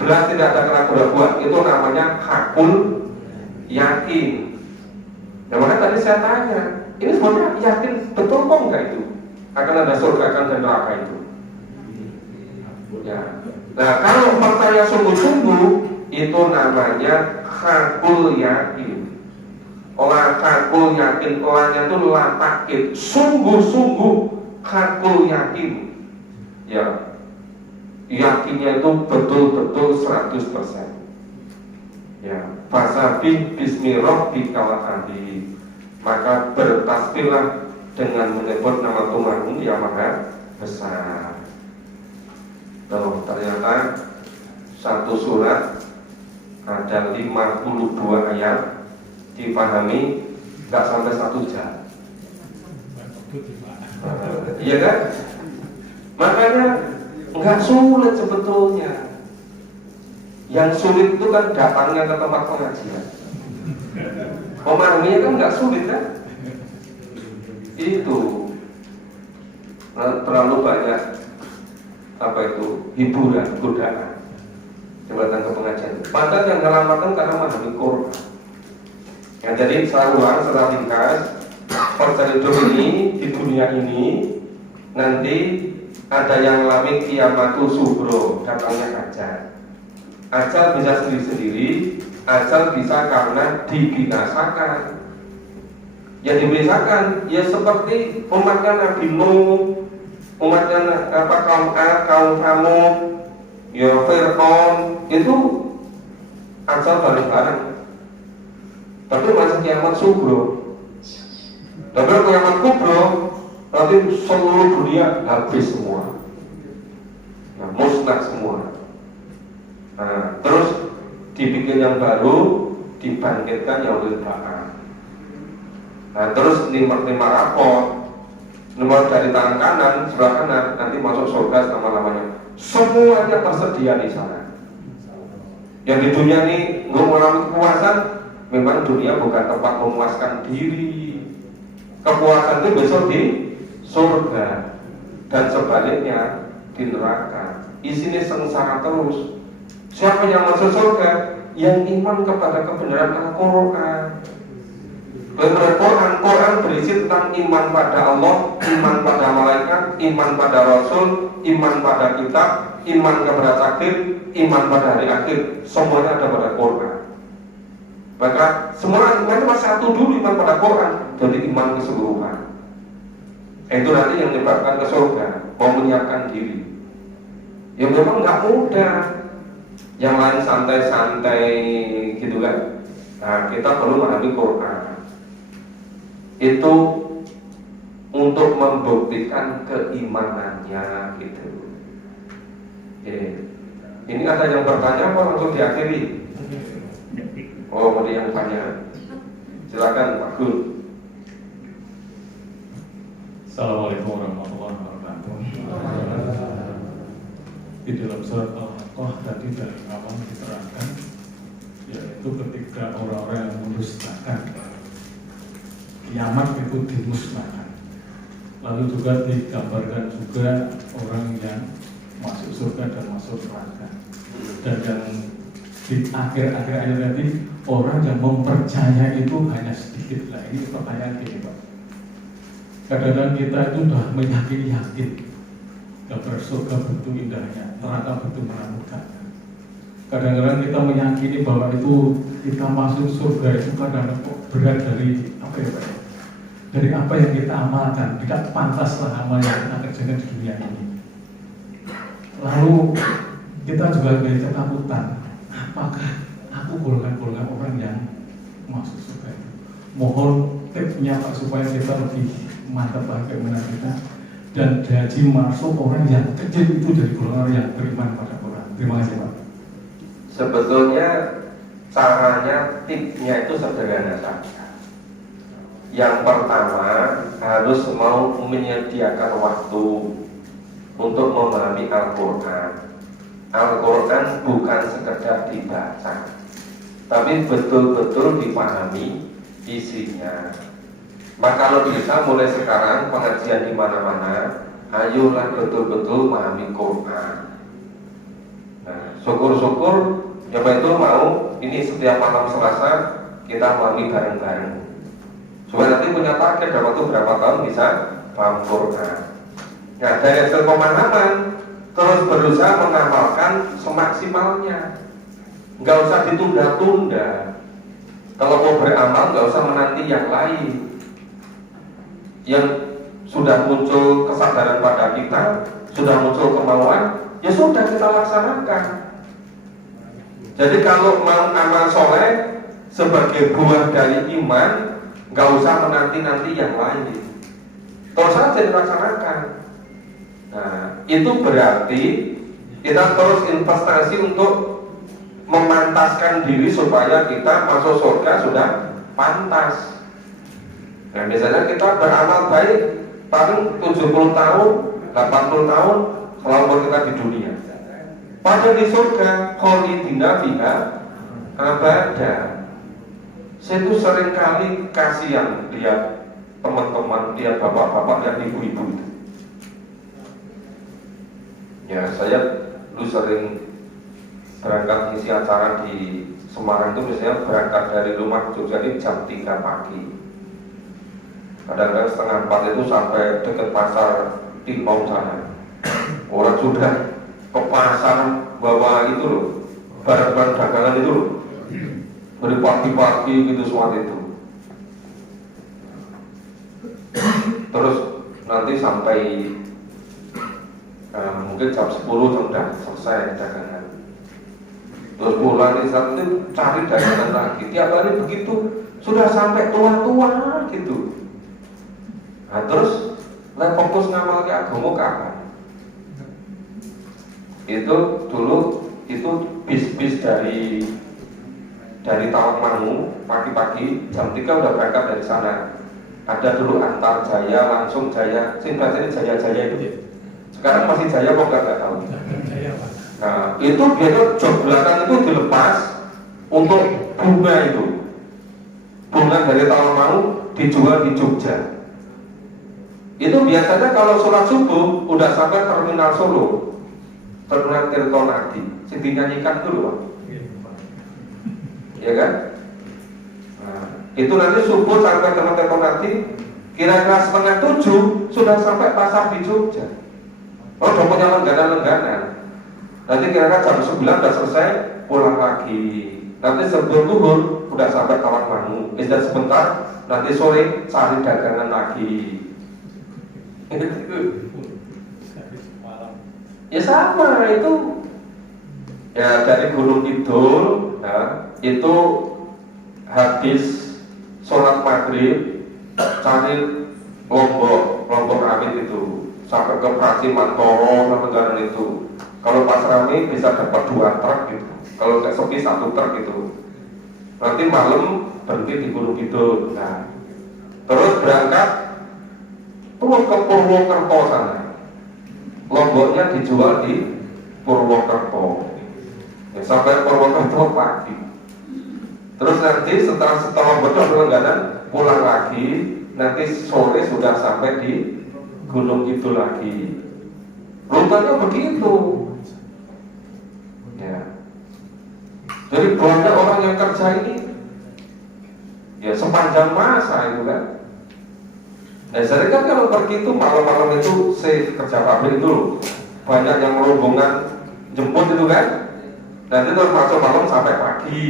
belas tidak ada keraguan. Itu namanya hakul yakin. Nah, makanya tadi saya tanya, ini sebenarnya yakin betul kok enggak itu akan ada surga akan dan neraka itu? Ya. Nah, kalau percaya sungguh-sungguh itu namanya hakul yakin. Orang hakul yakin, orangnya itu latakid, sungguh-sungguh hakul yakin. Ya, yakinnya itu betul-betul 100%. Ya, fasabbih bismi rabbikal adzim. Maka bertasbihlah dengan menyebut nama Tuhanmu yang maha besar. Tuh, ternyata satu surat ada 52 ayat, dipahami nggak sampai 1 jam. Iya kan? Makanya nggak sulit sebetulnya. Yang sulit itu kan datangnya ke tempat pengajian. Memahaminya kan nggak sulit kan? Itu terlalu banyak apa itu hiburan, godaan. Coba datang ke pengajian. Padahal yang ngalamatkan karena memahami Quran. Ya, jadi saya ulang secara ringkas, perjalanan hidup ini di dunia ini nanti ada yang alami kiamatu subro, datangnya ajal. Ajal bisa sendiri-sendiri, ajal bisa karena dibinasakan. Ya dibinasakan, ya seperti umatnya Nabi Nuh, umatnya kaum Ad, kaum Samud, ya Fir'aun, itu ajal bareng-bareng. Tapi masa kiamat subro. Tapi kiamat kubro, nanti seluruh dunia habis semua, nah, musnah semua. Nah, terus dibikin yang baru, dibangkitkan yaumul ba'ats. Nah, terus nimar rapor, nomor dari tangan kanan, sebelah kanan, nanti masuk surga selama-lamanya. Semuanya tersedia di sana. Yang di dunia ini nggak mengalami kepuasan, memang dunia bukan tempat memuaskan diri. Kepuasan itu besok di surga, dan sebaliknya di neraka. Isinya sengsara terus. Siapa yang masuk surga? Yang iman kepada kebenaran Al-Quran. Quran berisi tentang iman pada Allah, iman pada malaikat, iman pada Rasul, iman pada kitab, iman kepada takdir, iman pada hari akhir. Semuanya ada pada Quran. Maka semua iman cuma satu dulu, iman pada Quran, jadi iman keseluruhan. Itu nanti yang menyebabkan ke surga, mau menyiapkan diri. Ya memang nggak mudah. Yang lain santai-santai gitu kan. Nah, kita perlu memahami Quran. Itu untuk membuktikan keimanannya gitu. Ini ada yang bertanya apa langsung diakhiri? Oh, ada yang tanya. Silakan Pak Gun. Assalamualaikum warahmatullahi wabarakatuh. Di dalam surat Al-Haqqah tadi dari awal diterangkan, yaitu ketika orang-orang yang mendustakan kiamat itu dimusnahkan. Lalu juga digambarkan juga orang yang masuk surga dan masuk neraka. Dan yang di akhir-akhir ayat tadi, orang yang mempercaya itu hanya sedikit. Lah ini pertanyaan gini Pak. Kadang-kadang kita itu sudah meyakini yakin kabar surga begitu indahnya, neraka begitu menakutkan. Kadang-kadang kita meyakini bahwa itu kita masuk surga itu kadang-kadang berat dari apa ya Pak? Dari apa yang kita amalkan, tidak pantaslah amal yang kita kerjakan di dunia ini. Lalu kita juga memiliki ketakutan, apakah aku golongan-golongan orang yang masuk surga itu? Mohon tipsnya Pak supaya kita lebih mantap bagaimana kita dan jadi masuk orang yang kecil itu dari golongan yang beriman pada Quran. Terima kasih Pak. Sebetulnya caranya, tipsnya itu sederhana saja. Yang pertama harus mau menyediakan waktu untuk memahami Al-Quran. Al-Quran bukan sekedar dibaca, tapi betul-betul dipahami isinya. Maka kalau bisa mulai sekarang pengajian di mana-mana, ayolah betul-betul memahami Quran. Nah, syukur-syukur ya itu mau ini setiap malam Selasa kita memahami bareng-bareng. Supaya nanti punya target dalam waktu berapa tahun bisa paham Quran. Nah, dari hasil pemahaman terus berusaha mengamalkan semaksimalnya. Nggak usah ditunda-tunda. Kalau mau beramal nggak usah menanti yang lain. Yang sudah muncul kesadaran pada kita, sudah muncul kemauan, ya sudah kita laksanakan. Jadi kalau mau amal soleh sebagai buah dari iman, nggak usah menanti-nanti yang lain. Terus saja dilaksanakan. Nah, itu berarti kita terus investasi untuk memantaskan diri supaya kita masuk surga sudah pantas. Nah, misalnya kita beramal baik paling 70 tahun, 80 tahun selama kita di dunia. Padahal di surga kholidina fiha abada. Saya itu sering kali kasihan lihat teman-teman, lihat bapak-bapak, lihat ibu-ibu itu. Ya, saya dulu sering berangkat ngisi acara di Semarang itu biasanya berangkat dari rumah ke Jogja ini jam 3 pagi. Kadang-kadang setengah 4 itu sampai dekat pasar Timbong sana. Orang sudah ke pasar bawa itu loh, barang-barang dagangan itu loh, dari pagi-pagi gitu semua itu. Terus nanti sampai mungkin jam 10 sudah selesai dagangan. Terus pulang di saat itu cari dagangan lagi. Tiap hari begitu sudah sampai tua-tua gitu. Nah, terus fokus ngamal ke agama kapan? Itu dulu itu bis-bis dari Tawangmangu pagi-pagi jam 3 udah berangkat dari sana. Ada dulu Antar Jaya, langsung Jaya, singkat ini Jaya-Jaya itu. Sekarang masih Jaya kok nggak tahu. Nah, itu biasanya jok belakang itu dilepas untuk bunga itu. Bunga dari Tawangmangu dijual di Jogja. Itu biasanya kalau sholat subuh udah sampai terminal Solo, terminal Tirtonadi, sing dinyanyikan dulu, Pak. Ya kan? Nah, itu nanti subuh sampai terminal Tirtonadi, kira-kira setengah 7 sudah sampai pasar di Jogja. Oh, udah punya langganan-langganan. Nanti kira-kira jam 9 udah selesai, pulang lagi. Nanti sebelum zuhur udah sampai Tawangmangu. Dan sebentar, nanti sore cari dagangan lagi. Ya sama itu. Ya dari Gunung Kidul, ya, itu habis sholat maghrib cari Lombok Amit itu sampai ke Prasimantoro sampai itu. Kalau pas rame bisa dapat 2 truk gitu. Kalau nggak sepi 1 truk gitu. Nanti malam berhenti di Gunung Kidul. Nah, terus berangkat terus ke Purwokerto sana. Lomboknya dijual di Purwokerto. Ya, sampai Purwokerto pagi. Terus nanti setelah Lombok langganan pulang lagi. Nanti sore sudah sampai di Gunung Kidul lagi. Rutanya begitu. Ya. Jadi banyak orang yang kerja ini ya sepanjang masa itu kan. Nah, sering kan kalau pergi itu malam-malam itu safe kerja pabrik itu banyak yang rombongan jemput itu kan. Nanti terus masuk malam sampai pagi.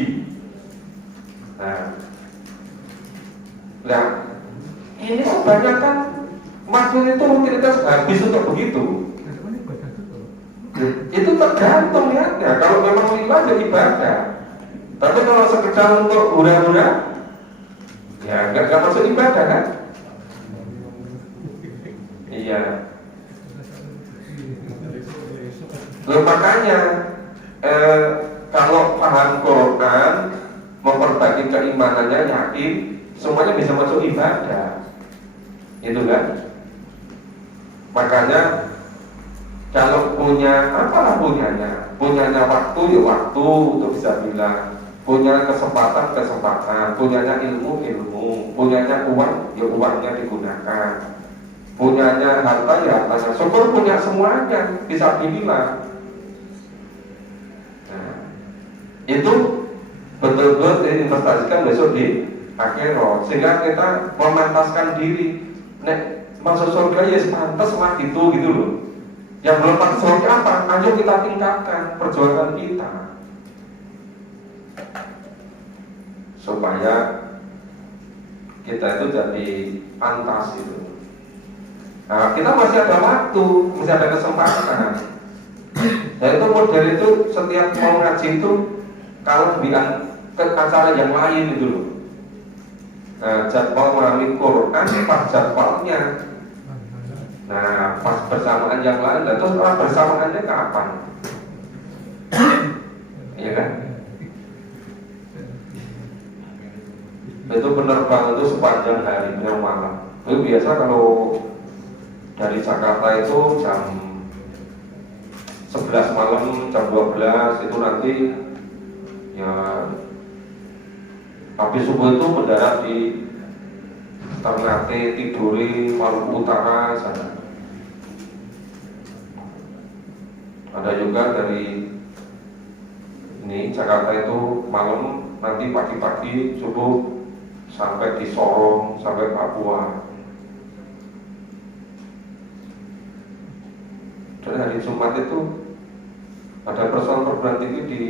Nah, ini kebanyakan maksudnya itu rutinitas habis untuk begitu. Itu tergantung ya. Kalau memang lillah jadi ibadah. Tapi kalau sekedar untuk hura-hura, ya nggak masuk ibadah kan? Iya. Makanya kalau paham Quran, memperbaiki keimanannya, yakin semuanya bisa masuk ibadah. Itu kan? Makanya kalau punya apalah punyanya waktu ya waktu untuk bisa bilang. punya kesempatan, punyanya ilmu, punyanya uang, ya uangnya digunakan, punyanya harta, ya hartanya. Syukur punya semuanya, bisa dibilang. Nah, itu betul-betul diinvestasikan besok di akhirat, sehingga kita memantaskan diri. Nek masuk surga ya pantas lah gitu loh. Yang belum masuk surga apa? Ayo kita tingkatkan perjuangan kita supaya kita itu jadi pantas itu. Nah, kita masih ada waktu, masih ada kesempatan. Nah itu model itu setiap mau ngaji itu kalau ke acara yang lain itu loh. Nah, jadwal memahami Quran pas jadwalnya. Nah, pas bersamaan yang lain, dan terus bersamaannya kapan? Iya kan? Itu penerbang itu sepanjang hari dan malam. Itu biasa kalau dari Jakarta itu jam 11 malam, jam 12 itu nanti ya habis subuh itu mendarat di Ternate, Tidore, Maluku Utara sana. Ada juga dari ini Jakarta itu malam, nanti pagi-pagi subuh sampai di Sorong, sampai Papua. Dan hari Jumat itu ada perguruan tinggi di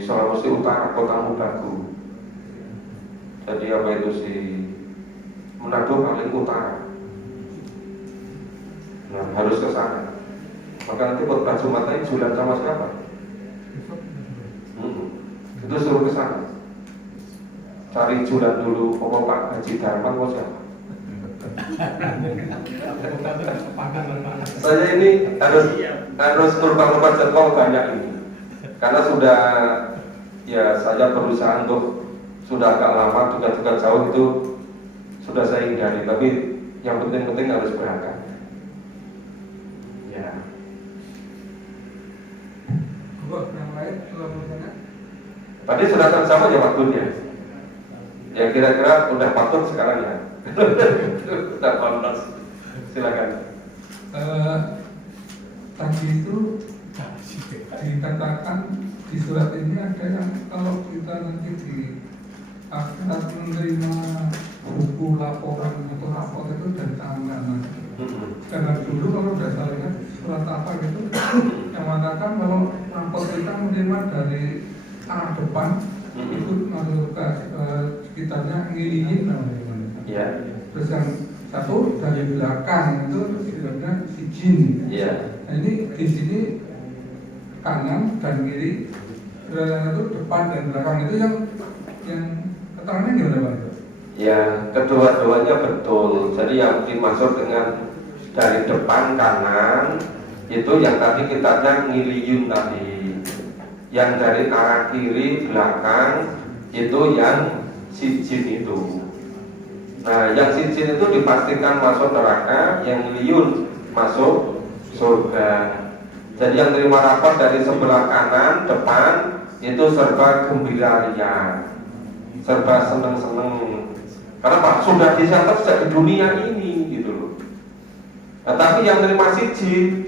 Sulawesi Utara, Kota Mubagu. Jadi apa itu si Manado paling utara. Nah, harus ke sana. Maka nanti khotbah Jumatnya Julan sama siapa? Itu suruh ke sana. Cari Julan dulu, pokok Pak Haji Darman mau siapa? Saya ini harus merubah jadwal banyak ini. Karena sudah ya saya berusaha untuk sudah agak lama tugas-tugas jauh itu sudah saya hindari, tapi yang penting-penting harus berangkat. Ya. Yang lain Tadi sudah terjawab ya waktunya. Ya kira-kira udah patut sekarang ya. Udah pantas. Silakan. Tadi itu dikatakan di surat ini ada yang kalau kita nanti di akhirat menerima buku laporan atau rapor itu dari tangan kanan. Karena dulu kalau sudah saya lihat surat apa gitu yang mengatakan kalau rapor kita menerima dari arah depan itu masuk ke sekitarnya ngilingin namanya. Ya. Terus yang satu dari belakang itu sebenarnya sijin. Ya. Nah ini di sini kanan dan kiri, itu depan dan belakang itu yang keterangannya gimana Pak? Ya, kedua-duanya betul. Jadi yang dimaksud dengan dari depan kanan itu yang tadi kita ngiliyun tadi. Yang dari arah kiri belakang itu yang sijin itu. Nah, yang sijin itu dipastikan masuk neraka, yang ngiliyun masuk surga. Jadi yang terima rapor dari sebelah kanan depan itu serba gembira ria, serba seneng-seneng. Karena Pak sudah dicatat sejak di dunia ini gitu loh. Nah, tapi yang terima siji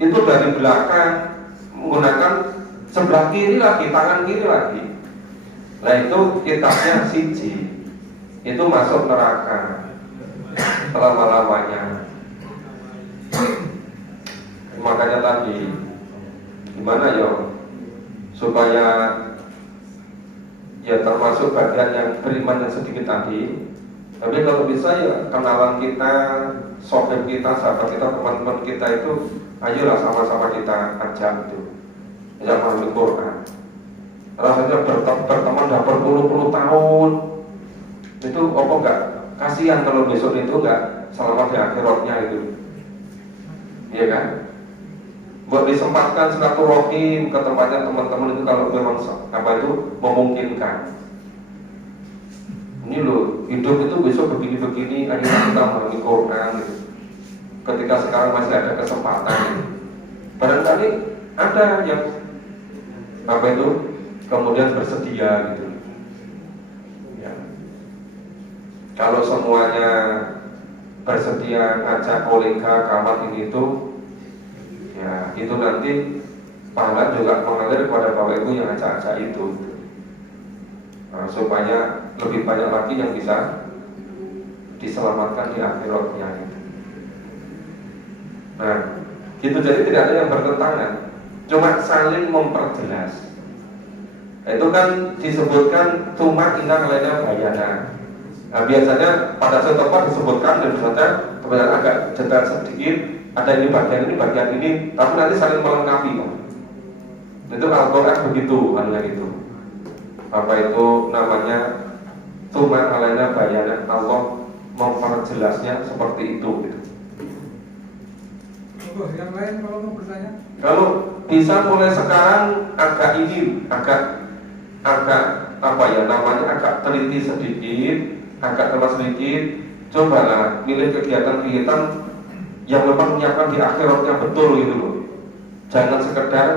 itu dari belakang menggunakan sebelah kiri lagi, tangan kiri lagi. Nah itu kitabnya siji, itu masuk neraka selama-lamanya. Makanya tadi gimana ya supaya ya termasuk bagian yang beriman yang sedikit tadi. Tapi kalau bisa ya kenalan kita, sohib kita, sahabat kita, teman-teman kita itu ayolah sama-sama kita ajak itu yang memahami Quran. Rasanya berteman dah berpuluh-puluh tahun itu apa enggak kasihan kalau besok itu enggak selamat di akhiratnya itu. Iya kan? Buat disempatkan silaturahim ke tempatnya teman-teman itu kalau memang apa itu memungkinkan. Ini loh, hidup itu besok begini-begini, akhirnya kita memahami Quran gitu. Ketika sekarang masih ada kesempatan gitu. Barangkali Ada yang apa itu kemudian bersedia gitu. Ya. Kalau semuanya bersedia ngajak kolega kamar ini itu, ya itu nanti pahala juga mengalir kepada Bapak Ibu yang ajak-ajak itu. Nah, supaya lebih banyak lagi yang bisa diselamatkan di akhiratnya gitu. Nah, gitu, jadi tidak ada yang bertentangan, cuma saling memperjelas. Itu kan disebutkan cuma inang lainnya bayana. Nah, biasanya pada suatu tempat disebutkan dan misalnya kemudian agak jeda sedikit, ada ini bagian ini, tapi nanti saling melengkapi, Pak. Itu Al-Quran begitu, hanya itu. Apa itu namanya cuma lainnya bayana, Allah memperjelasnya seperti itu gitu. Yang lain kalau mau bertanya? Kalau bisa mulai sekarang agak apa ya namanya, agak teliti sedikit, agak keras sedikit, cobalah milih kegiatan-kegiatan yang memang menyiapkan di akhiratnya betul gitu loh. Jangan sekedar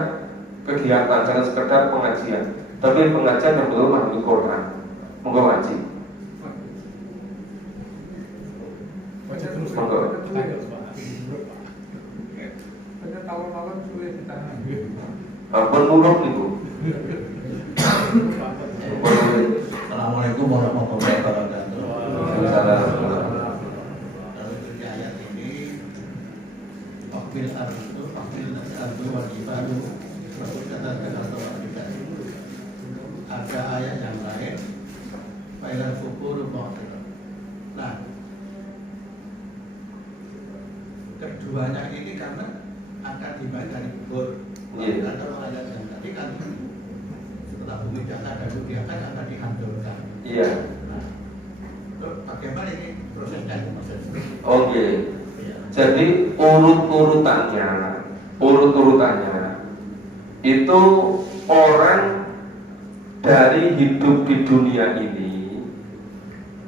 kegiatan, jangan sekedar pengajian, tapi pengajian yang betul memahami Quran, monggo ngaji. Baca terus. Monggo. Baca tahun-tahun sulit ditahan. Ampun muruk niku. Assalamualaikum warahmatullahi wabarakatuh. Waalaikumsalam. Dalam ayat ini, wakil ardu wajibaru, ada ayat yang lain, bayar fukuru ba'dir. Nah, keduanya ini karena akan dibayar dari kubur. Iya. Kalau ayat yang tadi kan setelah bumi jasa dan dunia akan dihancurkan. Iya. Nah, bagaimana ini prosesnya itu Mas? Oke. Iya. Jadi urutannya itu orang dari hidup di dunia ini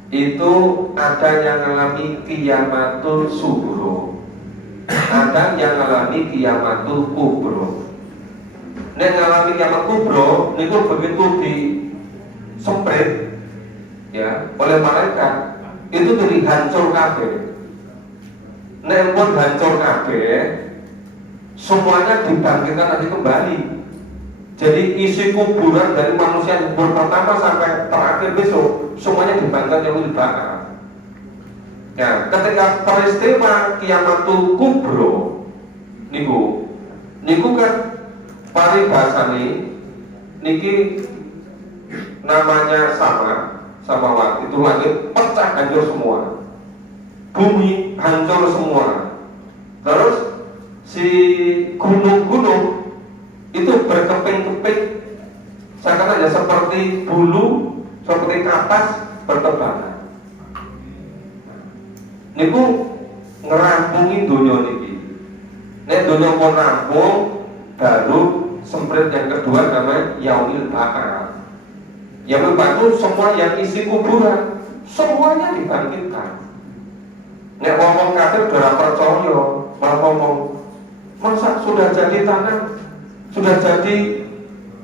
itu ada yang mengalami qiyamatul sughra, ada yang mengalami qiyamatul kubra. Nek ngalami kiamat kubra niku begitu disemprit ya oleh malaikat itu dihancur kabeh. Nek pun hancur kabeh, semuanya dibangkitkan lagi kembali. Jadi isi kuburan dari manusia yang pertama sampai terakhir besok semuanya dibangkitkan yang dibakar. Ya, ketika peristiwa kiamatul kubra niku kan paribasane niki namanya samawat itu langit pecah hancur semua, bumi hancur semua, terus si gunung-gunung itu berkeping-keping seakan aja seperti bulu, seperti kapas bertebaran. Niku ngerampungi dunia niki. Nek dunia pun rampung, baru semprit yang kedua namanya yaumil ba'ats. Yaumil ba'ats itu semua yang isi kuburan semuanya dibangkitkan. Nek ngomong kafir ora percaya, malah ngomong masa sudah jadi tanah, sudah jadi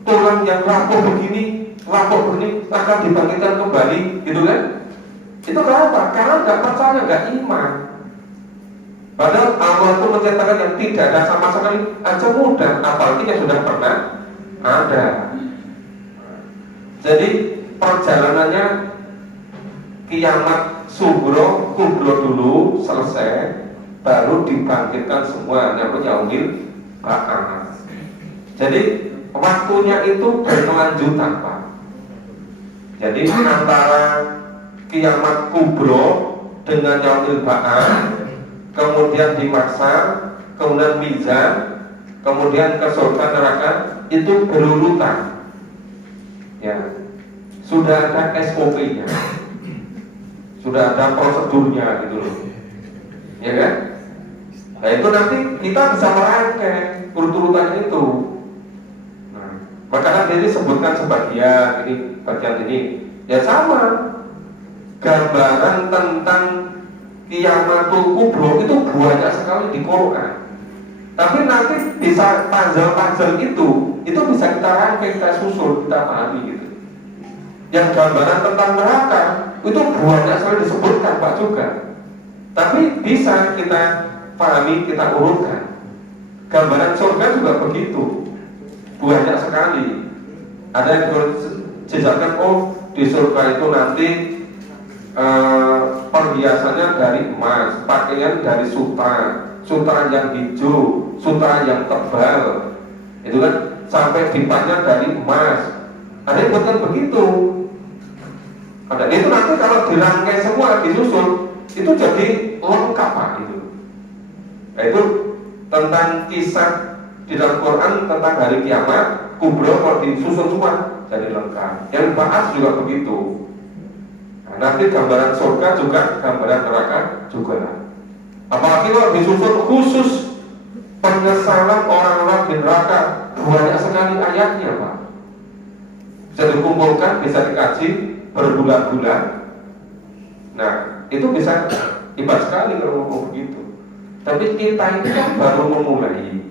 tulang yang rapuh begini akan dibangkitkan kembali, gitu kan? Itu kenapa? Karena nggak percaya, nggak iman. Padahal Allah itu menciptakan yang tidak ada sama sekali aja mudah, apalagi yang sudah pernah ada. Jadi perjalanannya kiamat kubro dulu selesai, baru dibangkitkan semua namanya yaumil ba'ats. Jadi waktunya itu berkelanjutan, Pak. Jadi antara kiamat kubro dengan yaumil ba'ats, kemudian dimaksa, kemudian mizan, kemudian ke surga neraka, itu berurutan. Ya, sudah ada SOP-nya, sudah ada prosedurnya gitu loh, ya kan? Nah itu nanti kita bisa merangkai urut-urutannya itu. Nah, makanya ini sebutkan sebagian, ini bagian ini, ya sama. Gambaran tentang kiamatul kubro itu banyak sekali di Quran. Tapi nanti bisa puzzle-puzzle itu bisa kita rangkai, kita susun, kita pahami gitu. Yang gambaran tentang neraka itu banyak sekali disebutkan Pak juga. Tapi bisa kita pahami, kita urutkan. Gambaran surga juga begitu, banyak sekali. Ada yang dijelaskan, oh di surga itu nanti perhiasannya dari emas, pakaian dari sutra yang hijau, sutra yang tebal, itu kan sampai dipanya dari emas. Ada yang buatkan begitu. Ada itu nanti kalau dirangkai semua, disusun, itu jadi lengkap Pak itu. Nah, itu tentang kisah di dalam Quran tentang hari kiamat kubro, kalau disusun semua jadi lengkap. Yang bahas juga begitu. Nah, nanti gambaran surga juga, gambaran neraka juga. Apalagi kalau disusun khusus penyesalan orang-orang di neraka, banyak sekali ayatnya Pak. Bisa dikumpulkan, bisa dikaji berbulan-bulan. Nah, itu bisa hebat sekali kalau ngomong begitu. Tapi kita ini kan baru memulai.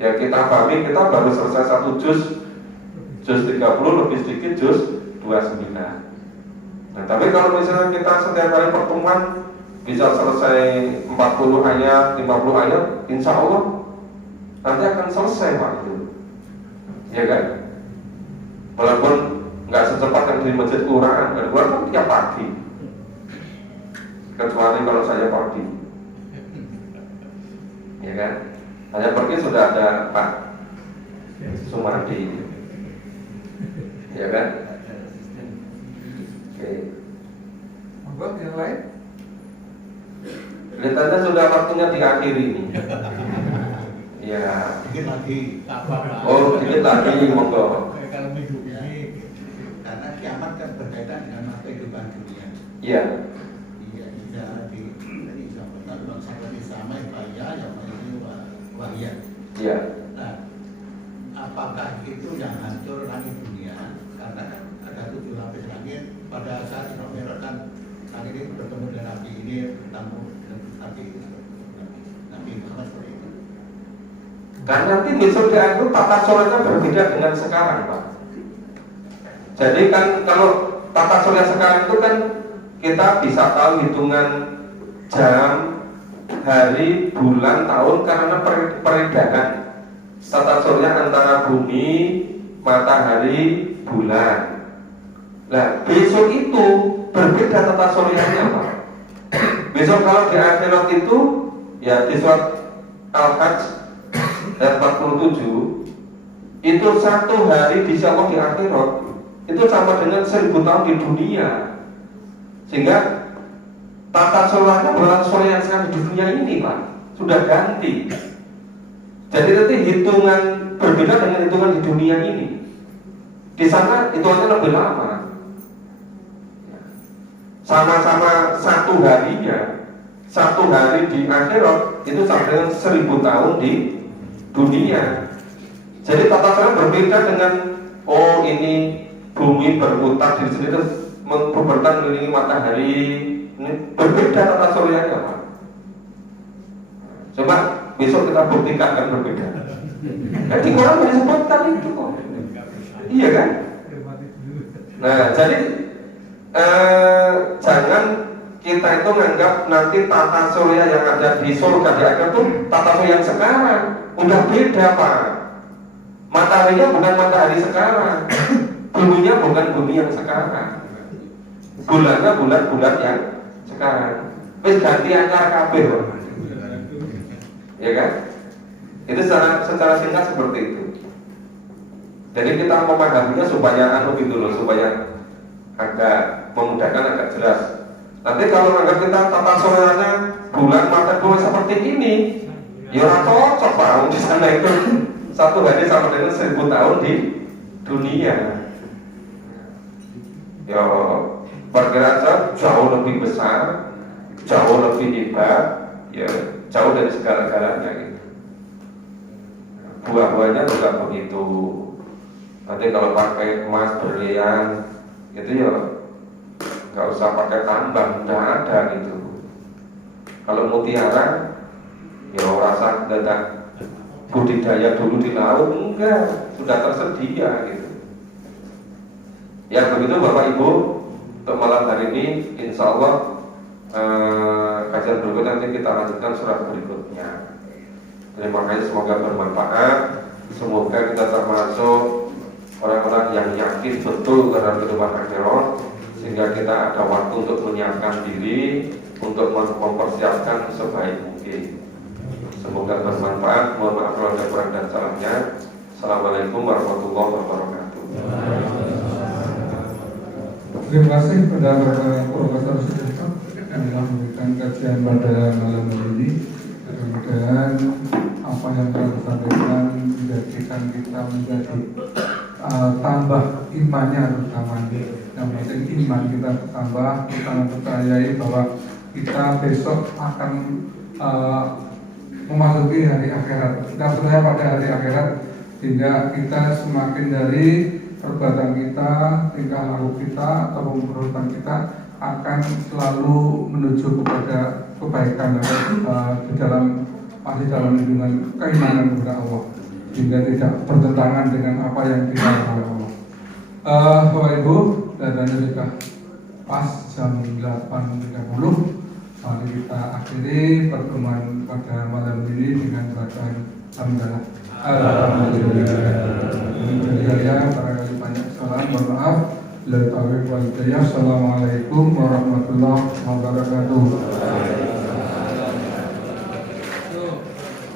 Ya kita pahami, kita baru selesai 1 juz 30 lebih sedikit juz 29. Nah, tapi kalau misalnya kita setiap kali pertemuan bisa selesai 40 ayat, 50 ayat, insya Allah nanti akan selesai Pak itu. Ya kan? Walaupun nggak secepat yang di masjid Quran, Quran kan tiap pagi. Kecuali kalau saya pagi. Ya kan? Saya pergi sudah ada Pak Sumardi. Ya kan? Oke. Buat yang lain? Kelihatannya sudah waktunya diakhiri nih. Ya. Dikit lagi. Oh, dikit lagi, monggo. Kalau hidup ini, karena kiamat kan berkaitan dengan kehidupan dunia. Iya. Iya, bisa dari zaman seperti sama ya yang ini wahya. Iya. Nah, apakah itu yang hancur langit dunia? Karena kan ada 7 lapis langit. Pada saat Isra Mi'raj kan langit ini bertemu dengan Nabi ini, bertemu dengan Nabi itu. Nabi Muhammad seperti itu. Karena nanti di surga itu tata surya berbeda dengan sekarang Pak. Jadi kan kalau tata surya sekarang itu kan kita bisa tahu hitungan jam, hari, bulan, tahun karena peredaran tata surya antara bumi, matahari, bulan. Nah besok itu berbeda tata suryanya Pak. Besok kalau di akhirat itu ya di surat Al-Hajj ayat 47 itu 1 hari di Allah di akhirat itu sama dengan 1000 tahun di dunia. Sehingga tata suryanya bukan surya yang sekarang di dunia ini Pak, sudah ganti. Jadi nanti hitungan berbeda dengan hitungan di dunia ini. Di sana hitungannya lebih lama. Sama-sama 1 harinya, 1 hari di akhirat itu sama dengan 1000 tahun di dunia. Jadi tata surya berbeda dengan oh ini bumi berputar di sini terus berputar mengelilingi matahari. Ini berbeda tata suryanya Pak. Coba besok kita buktikan kan berbeda. Kan di Quran disebutkan itu kok. Iya kan? Nah jadi jangan kita itu menganggap nanti tata surya yang ada di surga di akhirat itu tata surya yang sekarang. Udah beda Pak. Mataharinya bukan matahari sekarang, buminya bukan bumi yang sekarang, bulannya bulan-bulan yang sekarang. Wis ganti anyar kabeh Pak. Ya kan? Itu secara singkat seperti itu. Jadi kita memahaminya supaya gitu loh, supaya agak memudahkan, agak jelas. Nanti kalau menganggap kita tata suryanya bulan matahari seperti ini, ya ora cocok Pak, di sana itu 1 hari sama dengan 1000 tahun di dunia. Ya perkiraan jauh lebih besar, jauh lebih hebat, ya jauh dari segala-galanya gitu. Buah-buahnya juga begitu. Nanti kalau pakai emas berlian itu ya nggak usah pakai tambang, udah ada gitu. Kalau mutiara ya rasa datang budidaya dulu di laut, enggak, sudah tersedia gitu. Ya begitu Bapak Ibu, untuk malam hari ini insya Allah kajian berikutnya nanti kita lanjutkan surat berikutnya. Terima kasih, semoga bermanfaat. Semoga kita termasuk orang-orang yang yakin betul terhadap kehidupan akhirat, sehingga kita ada waktu untuk menyiapkan diri untuk mempersiapkan sebaik mungkin. Semoga bermanfaat. Mohon maaf kalau ada kurang dan salahnya. Assalamualaikum warahmatullahi wabarakatuh. Terima kasih kepada Profesor Sudirman yang telah memberikan kajian pada malam hari ini. Mudah-mudahan apa yang telah disampaikan menjadikan kita menjadi tambah imannya, terutama yang penting iman kita bertambah, kita mempercayai bahwa kita besok akan memasuki hari akhirat. Kita percaya pada hari akhirat, sehingga kita semakin dari perbuatan kita, tingkah laku kita atau perbuatan kita akan selalu menuju kepada kebaikan di dalam masih dalam lindungan keimanan kepada Allah, sehingga tidak bertentangan dengan apa yang dilarang oleh Allah. Bapak Ibu, datanya sudah pas jam 8.30. Mari kita akhiri pertemuan pada malam ini dengan bacaan hamdalah. Alhamdulillah. Saya barangkali banyak kesalahan, mohon maaf. Assalamualaikum warahmatullahi wabarakatuh.